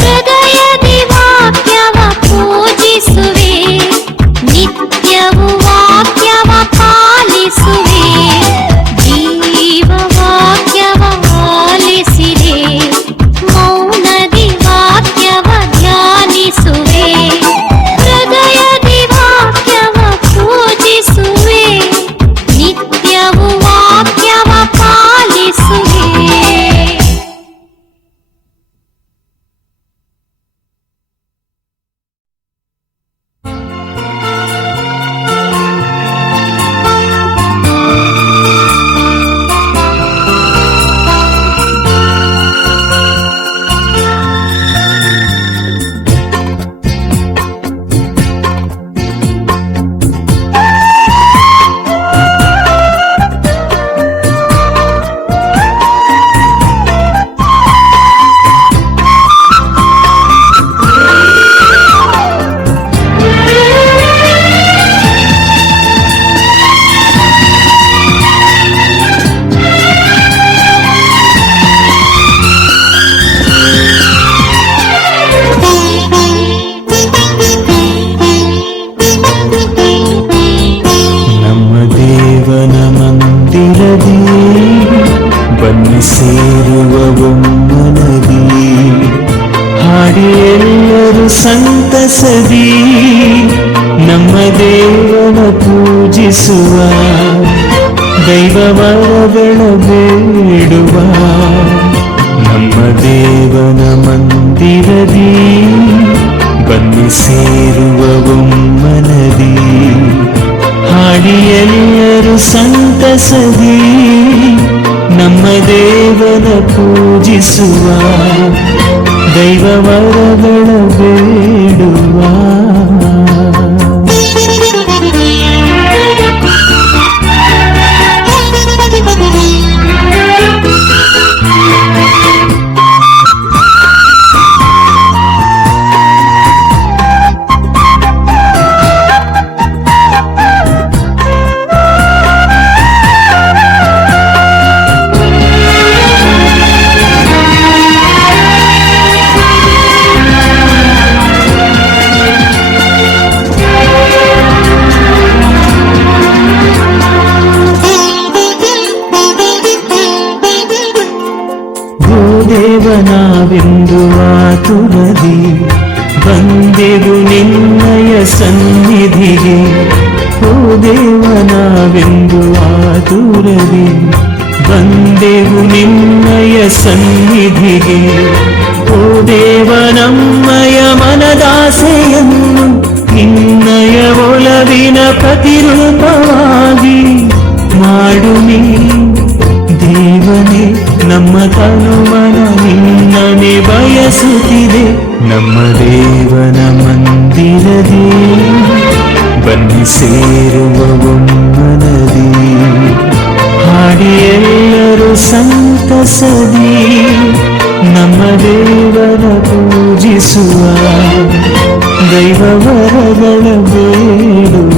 ಹೃದಯದಿ ವಾಕ್ಯವ ಪೂಜಿಸುವೆ. ನಿತ್ಯವು ವಾಕ್ಯವ ಪಾಲಿಸುವೆ. ಜೀವವಾಕ್ಯವ ಆಲಿಸಿದೆ. ಮೌನದಿ ವಾಕ್ಯವ ಧ್ಯಾನಿಸುವೆ. ಹೃದಯದಿ ವಾಕ್ಯವ ಪೂಜಿಸುವೆ. ನಿತ್ಯವು ವಾಕ್ಯವ ಪಾಲಿಸುವೆ. ನಮ್ಮ ದೇವನ ಮಂದಿರದಿ ಬನ್ನಿ ಸೇರುವ ಒಮ್ಮನದಿ. ಹಾಡಿ ಎಲ್ಲರೂ ಸಂತಸದಿ ನಮ್ಮ ದೇವನ ಪೂಜಿಸುವ. ದೈವವರಗಳ ಬೇಡುವ. ನಮ್ಮ ದೇವನ ಮಂದಿರದಿ ಬನ್ನಿ ಸೇರುವ ಒಮ್ಮನದಿ. ಹಾಡಿ ಎಲ್ಲರೂ ಸಂತಸದಿ ನಮ್ಮ ದೇವನ ಪೂಜಿಸುವ. ದೈವವರಗಳ ಬೇಡುವ. ದೇವನಾವೆಂದು ಆತುರದಿ ಬಂದೆವು ನಿನ್ನಯ ಸನ್ನಿಧಿಗೆ. ಓ ದೇವನಾವೆಂದು ಆತುರದಿ ಬಂದೆವು ನಿನ್ನಯ ಸನ್ನಿಧಿಗೆ. ಓ ದೇವನಮ್ಮಯ ಮನದಾಸೆಯನ್ನು ನಿನ್ನಯ ಒಲವಿನ ಪ್ರತಿರೂಪವಾಗಿ ಮಾಡು ನೀ ದೇವನೇ. ನಮ್ಮ ತನುಮನ ನಿನ್ನನೆ ಬಯಸುತ್ತಿದೆ. ನಮ್ಮ ದೇವನ ಮಂದಿರದಿ ಬನ್ನಿ ಸೇರುವ ಒಮ್ಮನದಿ. ಹಾಡಿ ಎಲ್ಲರೂ ಸಂತಸದಿ ನಮ್ಮ ದೇವರ ಪೂಜಿಸುವ. ದೈವವರಗಳ ಬೇಡುವ.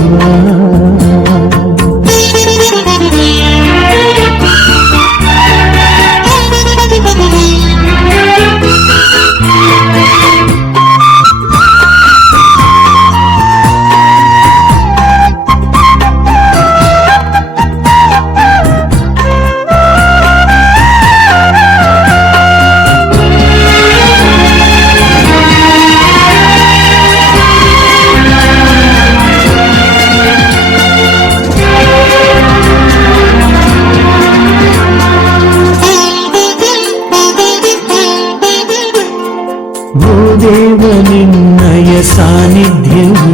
ನಿನ್ನಯ ಸಾನ್ನಿಧ್ಯವು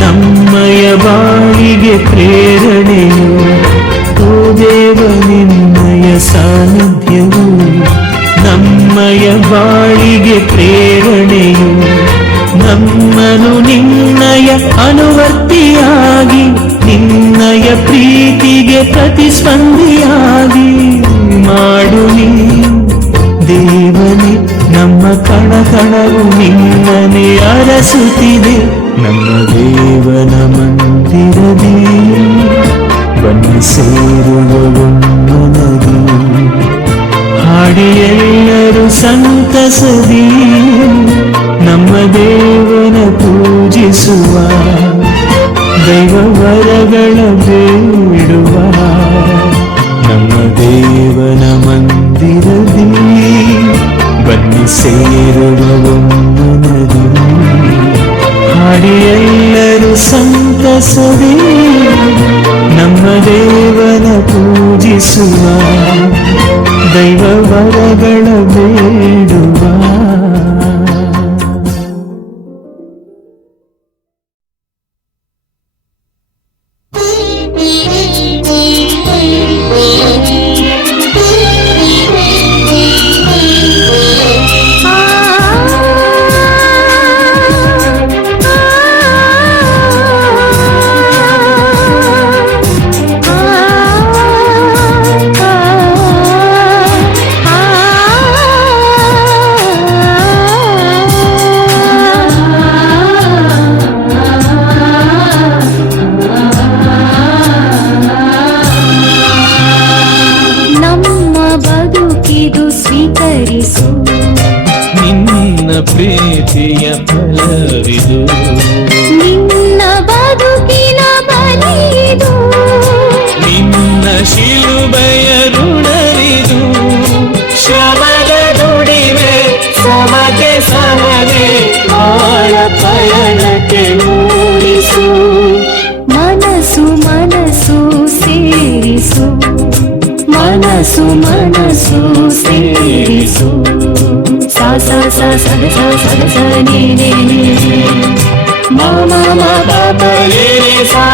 ನಮ್ಮಯ ಬಾಳಿಗೆ ಪ್ರೇರಣೆಯು. ಓ ದೇವ ನಿನ್ನಯ ಸಾನ್ನಿಧ್ಯವು ನಮ್ಮಯ ಬಾಳಿಗೆ ಪ್ರೇರಣೆಯು. ನಮ್ಮನು ನಿನ್ನಯ ಅನುವರ್ತಿಯಾಗಿ ನಿನ್ನಯ ಪ್ರೀತಿಗೆ ಪ್ರತಿಸ್ಪಂದಿಯಾಗಿ ಮಾಡು ನೀ ದೇವನೇ. ನಮ್ಮ ಕಣ ಕಣವು ನಿನ್ನನೆ ಅರಸುತ್ತಿದೆ. ನಮ್ಮ ದೇವನ ಮಂದಿರದಿ ಬನ್ನಿ ಸೇರುವ ಒಮ್ಮನದಿ. ಹಾಡಿ ಎಲ್ಲರೂ ಸಂತಸದಿ ನಮ್ಮ ದೇವನ ಪೂಜಿಸುವ. ದೈವವರಗಳ ಬೇಡುವ. ನಮ್ಮ ದೇವನ ಮಂದಿರದಿ ಬನ್ನಿ ಸೇರುವ ಒಮ್ಮನದಿ. ಹಾಡಿ ಎಲ್ಲರೂ ಸಂತಸದಿ ನಮ್ಮ ದೇವನ ಪೂಜಿಸುವ. ದೈವವರಗಳ ಬೇಡುವ. ನಿನ್ನ ಪ್ರೀತಿಯ ಫಲವಿದು. ನಿನ್ನ ಬದುಕಿನ ಬಲಿದು. ನಿನ್ನ ಶಿಲುಬೆಯ ಋಣವಿದು. ಶ್ರಮದ ದುಡಿಮೆ ಸಮತೆ ಸಮನೆ ಬಾಳ ಪಯಣಕ್ಕೆ ಮೂಡಿಸು. ಮನಸ್ಸು ಮನಸ್ಸು ಸೇರಿಸು. ಮನಸ್ಸು ಮನಸ್ಸು ಸೇರಿಸು. ಸ ಸ ಸ ಸದ ಸ ಸದ ಸ ನಿ ನಿ ನಿ ಮ ಮ ಮ ಪ ಪ ರಿ ರಿ ಸಾ.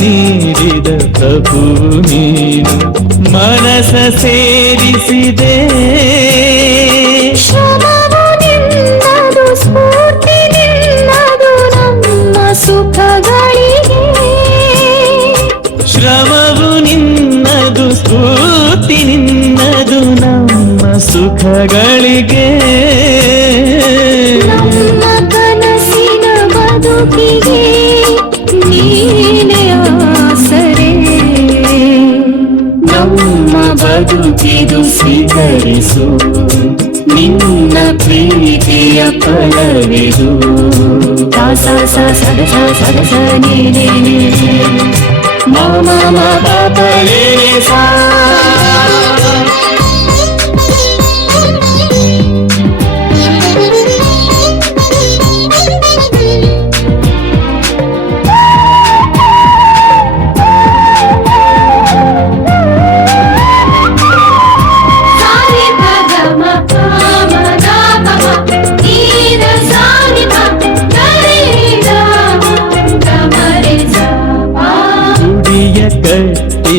ನೀಡಿದ ಪ್ರಭು ನೀನು ಮನಸ ಸೇರಿಸಿದೆ. ಶ್ರಮವು ನಿನ್ನದು, ಸ್ಫೂರ್ತಿ ನಿನ್ನದು ನಮ್ಮ ಸುಖಗಳಿಗೆ. ಸುಖಗಳಿಗೆ ನಮ್ಮ ಕನಸಿನ ಬದುಕಿಗೆ ನೀನೇ ಆಸರೆ ನಮ್ಮ ಬದುಕಿದು ಸ್ವೀಕರಿಸು ನಿನ್ನ ಪ್ರೀತಿಯ ಫಲವಿದು ಸ ಸ ಸದ ಸ ಸದ ಸ ನೀ ನೀ ನೀ ಮಮ ಮಮ ಪರೆ ಸಾ ಕಟ್ಟಿ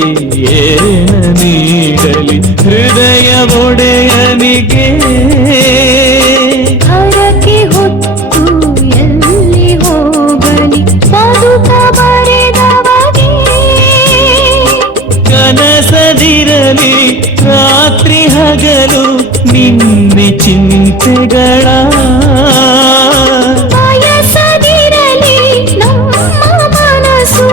ಏನ ನೀಡಲಿ ಹೃದಯ ಒಡೆಯನಿಗೆ ಹರಕೆ ಹೊತ್ತು ಎಲ್ಲಿ ಹೋಗಲಿ ಬದುಕ ಬರೆದವಗೆ ಕನಸದಿರಲಿ ರಾತ್ರಿ ಹಗಲು ನಿನ್ನೆ ಚಿಂತೆಗಳ ಬಯಸದಿರಲಿ ನಮ್ಮ ಮನಸ್ಸು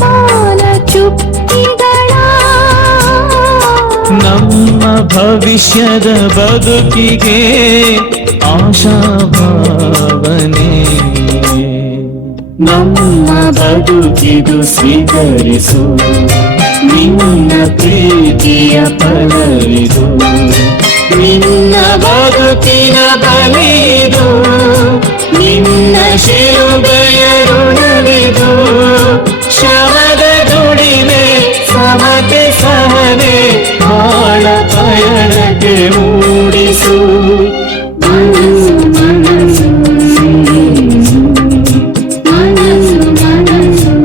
ಬಾಲ ಚುಕ್ಕಿಗಳ ನಮ್ಮ ಭವಿಷ್ಯದ ಬದುಕಿಗೆ ಆಶಾಭಾವನೆ ನಮ್ಮ ಬದುಕಿದು ಸ್ವೀಕರಿಸು ನಿನ್ನ ಪ್ರೀತಿಯ ಫಲವಿದು ನಿನ್ನ ಬದುಕಿನ ಬಲಿದು ನಿನ್ನ ಶಿಲುಬೆಯ ಋಣವಿದು ಶ್ರಮದ ದುಡಿಮೆ ಸಮತೆ ಸಹನೆ ಬಾಳ ಪಯಣಕ್ಕೆ ಮೂಡಿಸು ಮನಸ್ಸು ಮನಸ್ಸು ಮನಸ್ಸು ಮನಸ್ಸು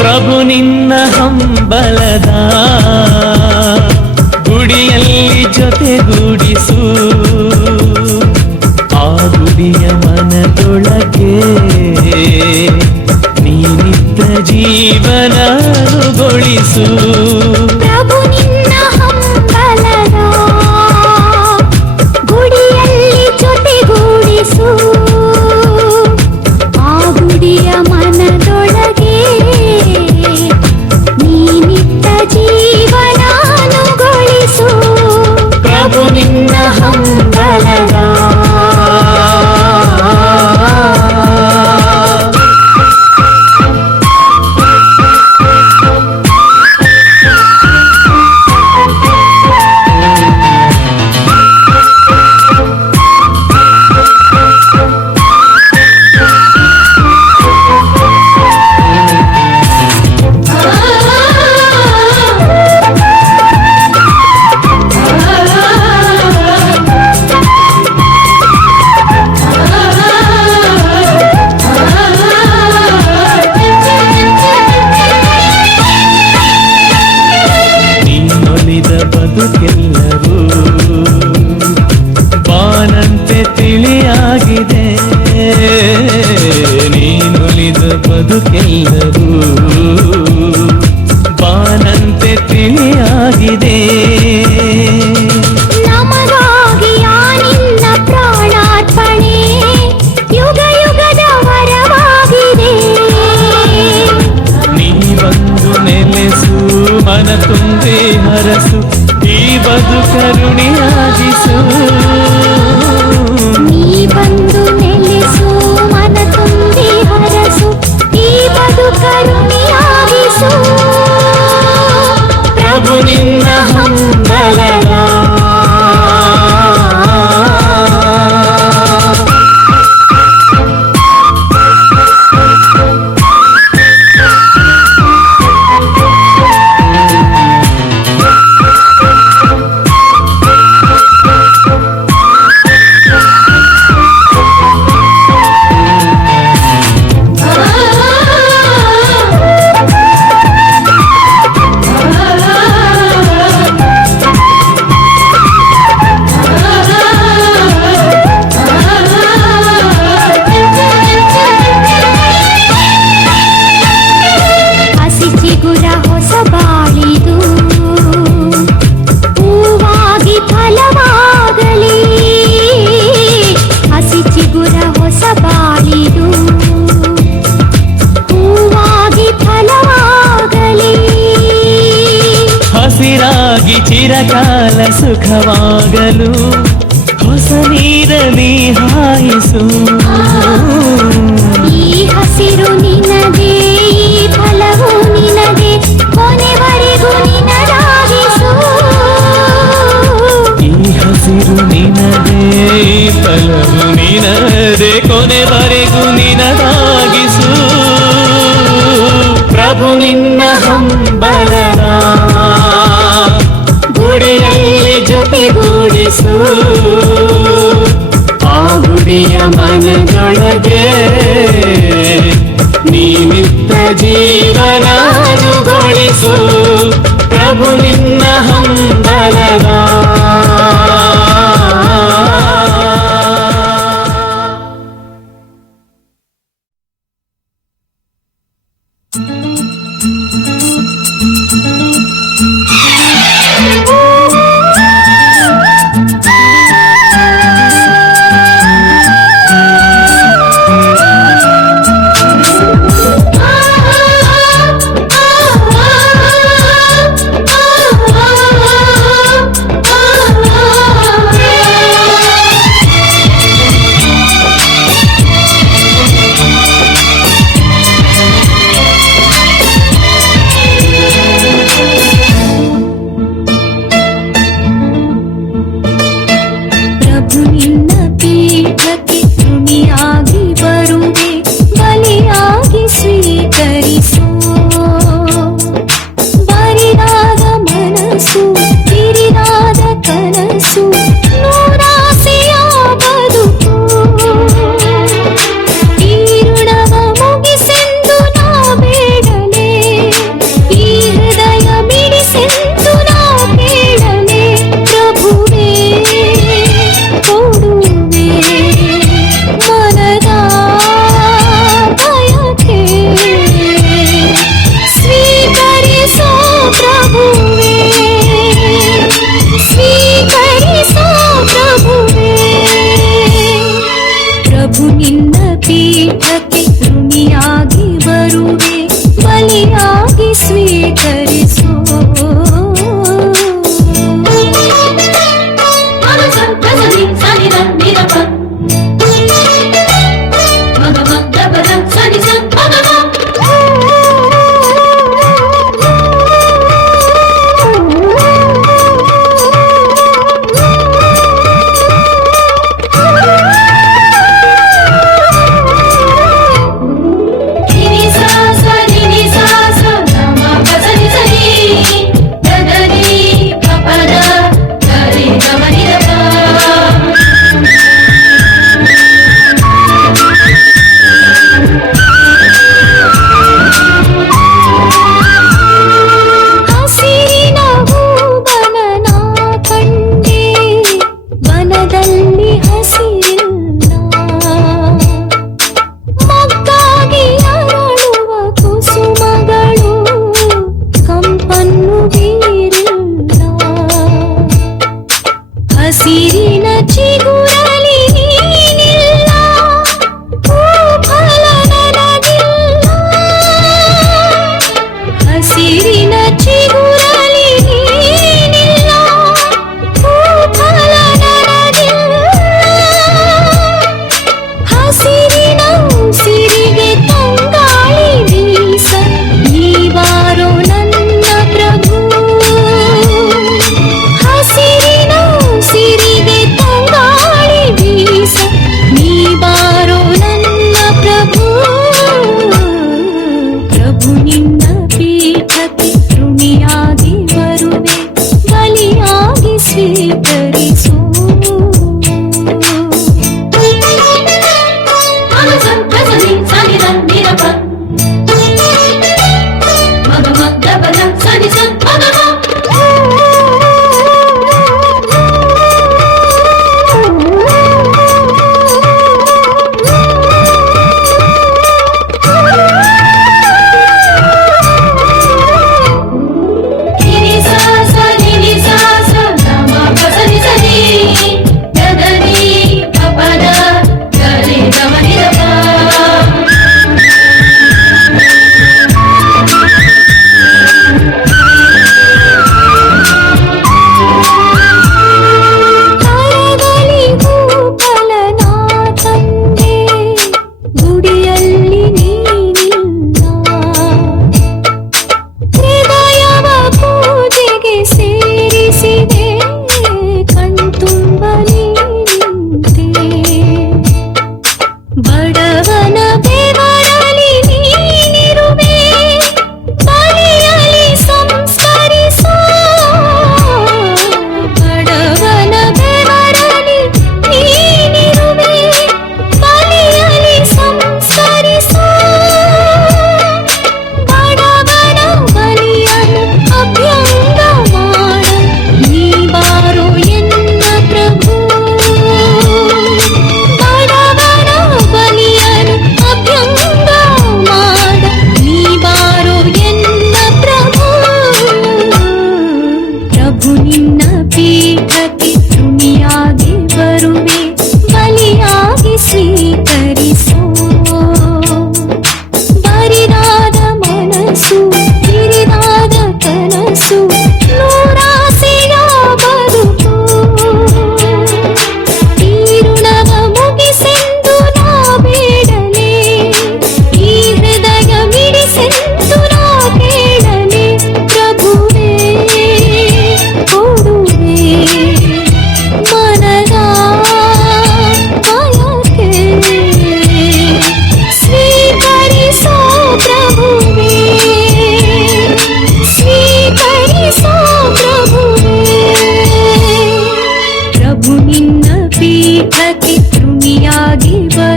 ಪ್ರಭು ನಿನ್ನ ಹಂಬಲದ ಗುಡಿಯಲ್ಲಿ ಜೊತೆಗೂಡಿಸು ಆ ಗುಡಿಯ ಮನದೊಳಗೆ ನೀನಿದ್ದ ಜೀವನಗೊಳಿಸು ಪ್ರಭು ನಿನ್ನ ಹಂಬಲದ ಗುಡಿಯಲ್ಲಿ ಜೊತೆಗೂಡಿಸು ಆ ಗುಡಿಯ ಮನದೊಳಗೆ ನೀನಿದ್ದ ಜೀವನಾನುಗೊಳಿಸು ಪ್ರಭು ನಿನ್ನ ಹಂಬಲದ ನೀನೊಲಿದ ಬದುಕೆಲ್ಲವೂ ಬಾನಂತೆ ತಿಳಿಯಾಗಿದೆ ನೀನೊಲಿದ ಬದುಕೆಲ್ಲವೂ ಬಾನಂತೆ ತಿಳಿಯಾಗಿದೆ ನಮಗಾಗಿ ಆ ನಿನ್ನ ಪ್ರಾಣಾರ್ಪಣೆ ಯುಗ ಯುಗದ ವರವಾಗಿದೆ ನೀ ಬಂದು ನೆಲೆಸು ಮನ ತುಂಬಿ ಹರಸು ಈ ಬದುಕರುಣಿಯಾಗಿಸು ನೀ ಬಂದು ನೆಲೆಸು ಮನ ತುಂಬಿ ಹರಸು ಈ ಬದುಕರುಣಿಯಾಗಿಸು ಪ್ರಭು ನಿನ್ನ ಹಂಬಲದ ಚಿರಕಾಲ ಸುಖವಾಗಲು ಹೊಸ ನೀರಲಿ ಹಾಯಿಸು. ಈ ಹಸಿರು ನಿನದೇ, ಈ ಫಲವು ನಿನದೇ, ಕೊನೆವರೆಗೂ ನಿನದಾಗಿಸು. ಈ ಹಸಿರು ನಿನದೇ, ಈ ಫಲವು ನಿನದೇ, ಕೊನೆವರೆಗೂ ನಿನದಾಗಿಸು. ಪ್ರಭು ನಿನ್ನ ಹಂಬಲದ ಗುಡಿಯಲ್ಲಿ ಜೊತೆಗೂಡಿಸು. ಆ ಗುಡಿಯ ಮನದೊಳಗೆ ನೀನಿತ್ತ ಜೀವನನುಗೊಳಿಸು. ಪ್ರಭು ನಿನ್ನ ಹಂಬಲದ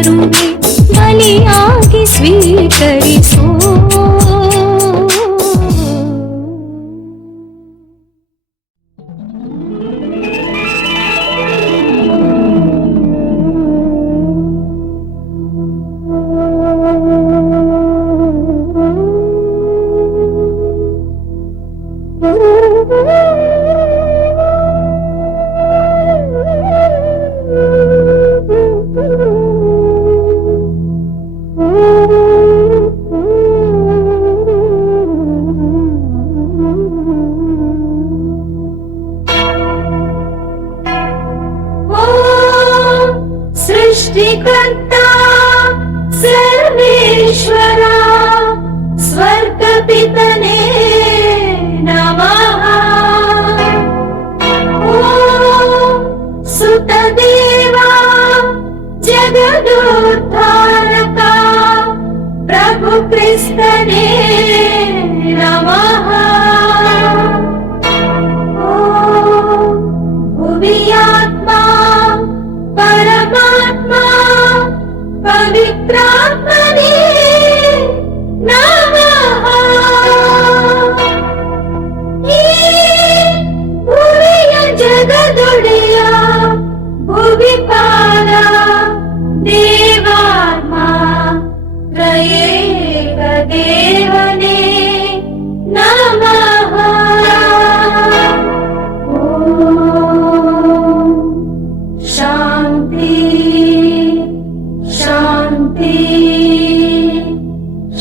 ತರುವೆ ಬಲಿಯಾಗಿ ಸ್ವೀಕರಿಸೋ. सृष्टिकर्ता सर्वेश्वरा स्वर्गपितने नमः। ॐ सुतदेवा जगदोद्धारका प्रभु क्रिस्तने नमः। ॐ भुवि आत्मा परमात्मा पवित्रात्मने नमः। भुविय जगदुडेय भुवि पाल देवात्मा त्रयेक देवने नमः। शांति शांति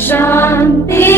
शांति।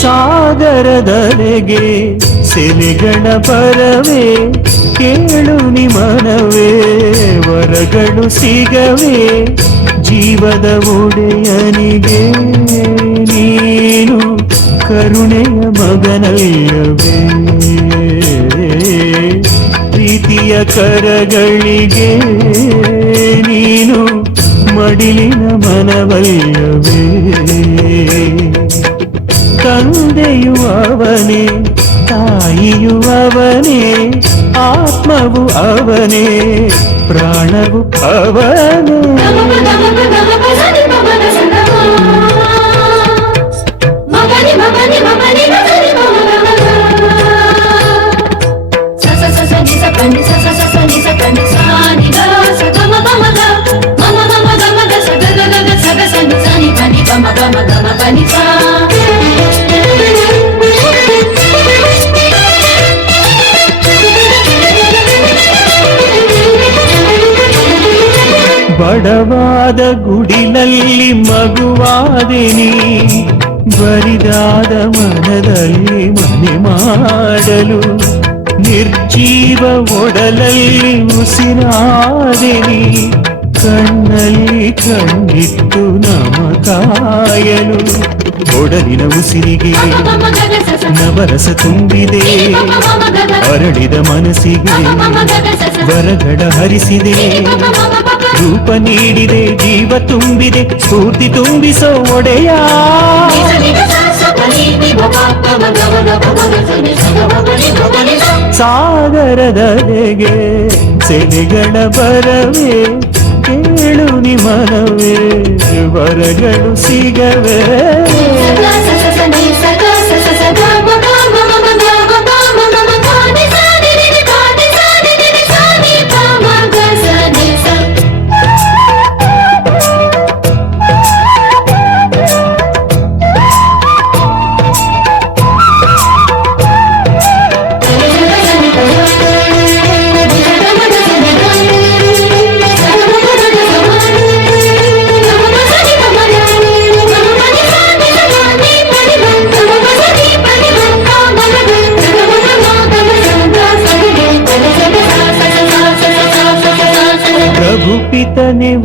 ಸಾಗರದರೆಗೆ ಸೆಲೆಗಳ ಪರವೇ ಕೇಳು ನಿಮನವೇ ವರಗಳು ಸಿಗವೇ ಜೀವದ ಒಡೆಯನಿಗೆ ನೀನು ಕರುಣೆಯ ಮಗನಲ್ಲವೇ ಪ್ರೀತಿಯ ಕರಗಳಿಗೆ ನೀನು ಮಡಿಲಿನ ಮನವಲ್ಲವೇ ತಂದೆಯು ಅವನೇ ತಾಯಿಯು ಅವನೇ ಆತ್ಮವು ಅವನೇ ಪ್ರಾಣವು ಅವನೇ ಬಡವಾದ ಗುಡಿನಲ್ಲಿ ಮಗುವಾದೆ ನೀ ಬರಿದಾದ ಮನದಲ್ಲಿ ಮನೆ ಮಾಡಲು ನಿರ್ಜೀವ ಒಡಲಲ್ಲಿ ಉಸಿರಾದೆ ನೀ ಕಣ್ಣಲ್ಲಿ ಕಣ್ಣಿಟ್ಟು ನಮ ಕಾಯಲು ಒಡಲಿನ ಉಸಿರಿಗೆ ನವರಸ ತುಂಬಿದೆ ಅರಳಿದ ಮನಸ್ಸಿಗೆ ವರಗಡ ಹರಿಸಿದೆ ರೂಪ ನೀಡಿದೆ ಜೀವ ತುಂಬಿದೆ ಸ್ಫೂರ್ತಿ ತುಂಬಿಸೋ ಒಡೆಯ ಸಾಗರದೆಗೆ ಸೆಲೆಗಳ ಬರವೇ ಕೇಳು ನಿಮನವೇ ವರಗಳು ಸಿಗವೇ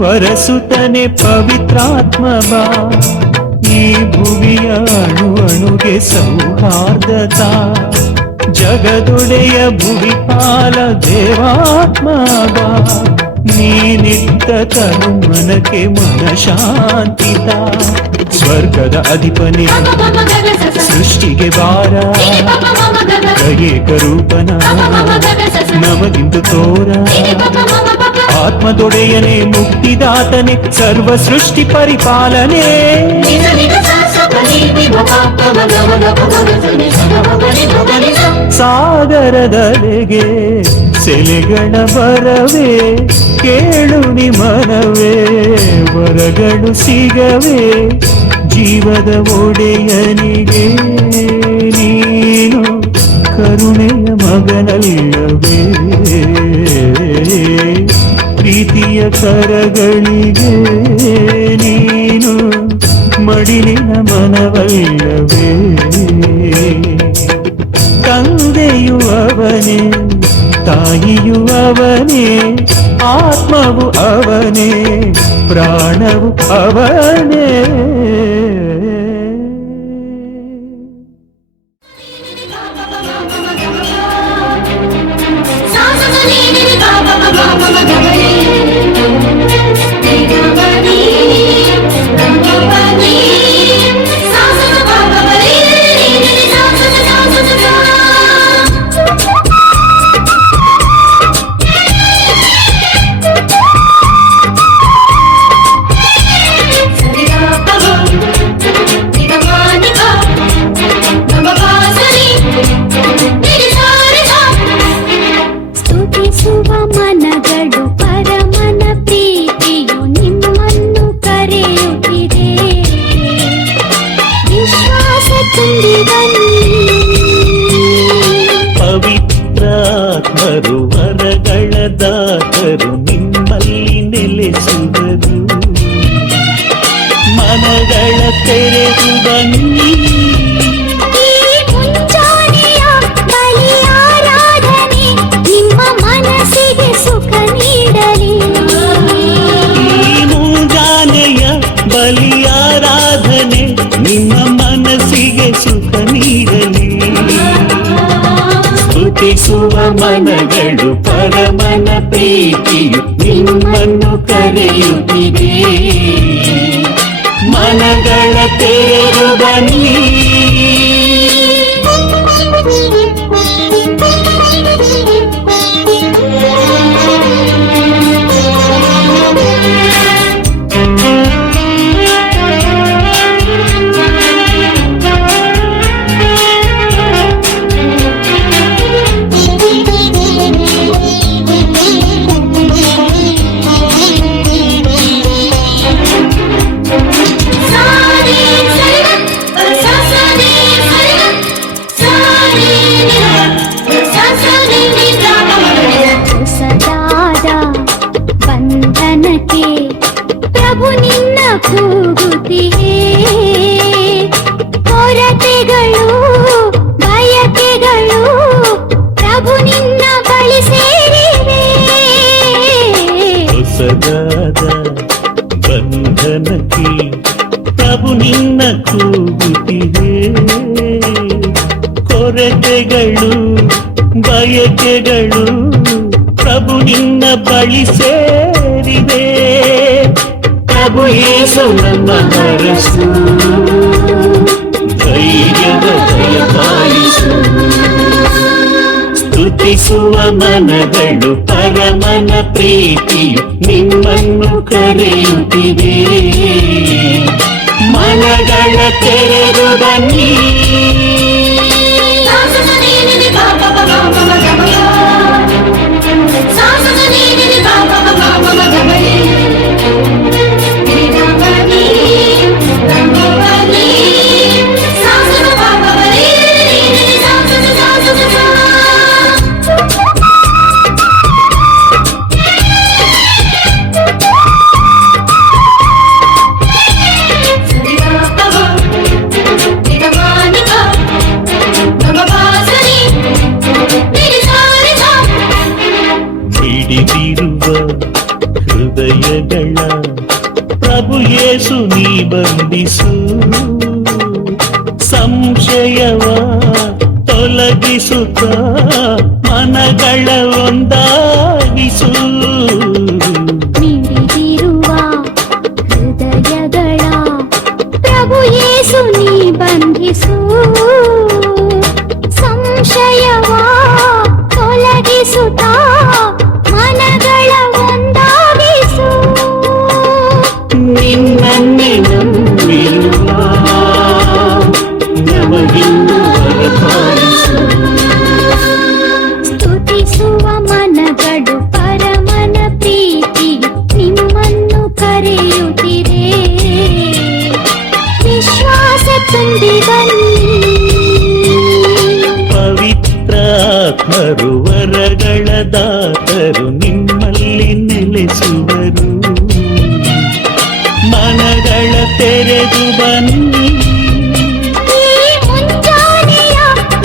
ವರಸುತನೆ ಪವಿತ್ರಾತ್ಮ ಬಾ ಈ ಭುವಿಯ ಅಣು ಅಣುಗೆ ಸೌಹಾರ್ದತಾ ಜಗದೊಡೆಯ ಭುವಿಪಾಲ ದೇವಾತ್ಮ ಬಾ ನೀನಿಟ್ಟ ತನು ಮನಕ್ಕೆ ಮನ ಶಾಂತಿತ ಸ್ವರ್ಗದ ಅಧಿಪನೆ ಸೃಷ್ಟಿಗೆ ಬಾರ ಏಕರೂಪನ ನಮಗಿಂದು ತೋರ ಆತ್ಮದೊಡೆಯನೇ ಮುಕ್ತಿದಾತನೆ ಸರ್ವ ಸೃಷ್ಟಿ ಪರಿಪಾಲನೆ ಸಾಗರದಲೆಗೆ ಸೆಲೆಗಳ ಬರವೇ ಕೇಳು ನಿಮನವೇ ವರಗಳು ಸಿಗವೇ ಜೀವದ ಒಡೆಯನಿಗೆ ನೀನು ಕರುಣೆಯ ಮಗನಲ್ಲವೇ ಪ್ರೀತಿಯ ಕರಗಳಿಗೆ ನೀನು ಮಡಿಲಿನ ಮನವಲ್ಲವೇ ತಂದೆಯು ಅವನೇ ತಾಯಿಯು ಅವನೇ ಆತ್ಮವು ಅವನೇ ಪ್ರಾಣವು ಅವನೇ ಪವಿತ್ರಾತ್ಮರು ವರಗಳ ದಾತರು ನಿಮ್ಮಲ್ಲಿ ನೆಲೆಸುವರು ಮನಗಳ ತೆರೆದು ಬನ್ನಿ ನಿಮ್ಮ ಮನಸ್ಸಿಗೆ ಸುಖ ನೀಡಲಿ ಈ ಮುಂಜಾನೆಯ ಬಲಿಯಾರಾಧನೆ ನಿಮ್ಮ ಮನಸ್ಸಿಗೆ ಸುಖ ನೀಡಲಿ ಸ್ತುತಿಸುವ ಮನಗಳು ಪರಮನ ಪ್ರೀತಿಯು ನಿಮ್ಮನ್ನು ಕರೆಯುತ್ತಿದೆ ಮನಗಳ ತೇರು ಬನ್ನಿ ಪ್ರಭು ನಿನ್ನ ಕೂಗುತ್ತಿಯೇ ಕೊರತೆಗಳು ಬಯಕೆಗಳು ಪ್ರಭು ನಿನ್ನ ಬಳಿ ಸೇರಿವೆ ಹೊಸದಾದ ಬಂಧನಕ್ಕೆ ಪ್ರಭು ನಿನ್ನ ಕೂಗುತ್ತಿದೆ ಕೊರತೆಗಳು ಬಯಕೆಗಳು ಪ್ರಭು ನಿನ್ನ ಬಳಿ ಸೇರಿವೆ ಪ್ರಭು ಯೇಸು ನನ್ನ ಹರಸು ಧೈರ್ಯದ ದಯಪಾಲಿಸು ಸ್ತುತಿಸುವ ಮನಗಳು ಪರಮನ ಪ್ರೀತಿಯು ನಿಮ್ಮನ್ನು ಕರೆಯುತ್ತಿದೆ ಮನಗಳ ತೆರೆದು ಬನ್ನಿ ಹಿಡಿದಿರುವ ಹೃದಯಗಳ ಯೇಸು ನೀ ಬಂದಿಸು ಸಂಶಯವ ತೊಲಗಿಸುತ್ತ ಮನಗಳ ಒಂದಾಗಿಸು ಮಿಡಿದಿರುವ ಹೃದಯಗಳ ಪ್ರಭು ಯೇಸು ನೀ ಬಂಧಿಸು ಸಂಶಯವ ತೊಲಗಿಸುತ್ತ ಮನಗಳ ಒಂದಾಗಿಸು ನಿನ್ನನ್ನೇ ನಂಬಿರುವ ನಮಗಿಂದು ಬರಪಾಲಿಸು ಸ್ತುತಿಸುವ ಮನಗಳು ಪರಮನ ಪ್ರೀತಿ ನಿಮ್ಮನ್ನು ಕರೆಯುತ್ತಿದೆ ವಿಶ್ವಾಸ ತುಂಬಿ ಬನ್ನಿ ಪವಿತ್ರ ಆತ್ಮರು ವರಗಳ ದಾತರು ನಿಮ್ಮಲ್ಲಿ ನೆಲೆಸುವರು ಮನಗಳ ತೆರೆದು ಬನ್ನಿ ಈ ಮುಂಜಾನೆಯ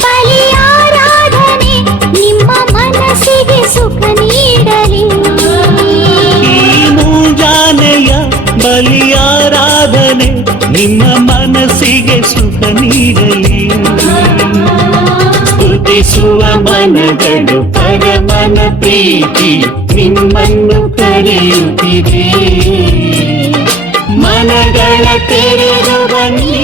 ಬಲಿಯಾರಾಧನೆ ನಿಮ್ಮ ಮನಸ್ಸಿಗೆ ಸುಖ ನೀಡಲಿ ಈ ಮುಂಜಾನೆಯ ಬಲಿಯಾರಾಧನೆ ನಿಮ್ಮ ಮನಸ್ಸಿಗೆ ಸುಖ ನೀಡಲಿ ಸ್ತುತಿಸುವ ಮನಗಳು ಪರಮನ ಪ್ರೀತಿ ನಿಮ್ಮನ್ನು ಕರೆಯುತ್ತಿದೆ ಮನಗಳ ತೆರೆದು ಬನ್ನಿ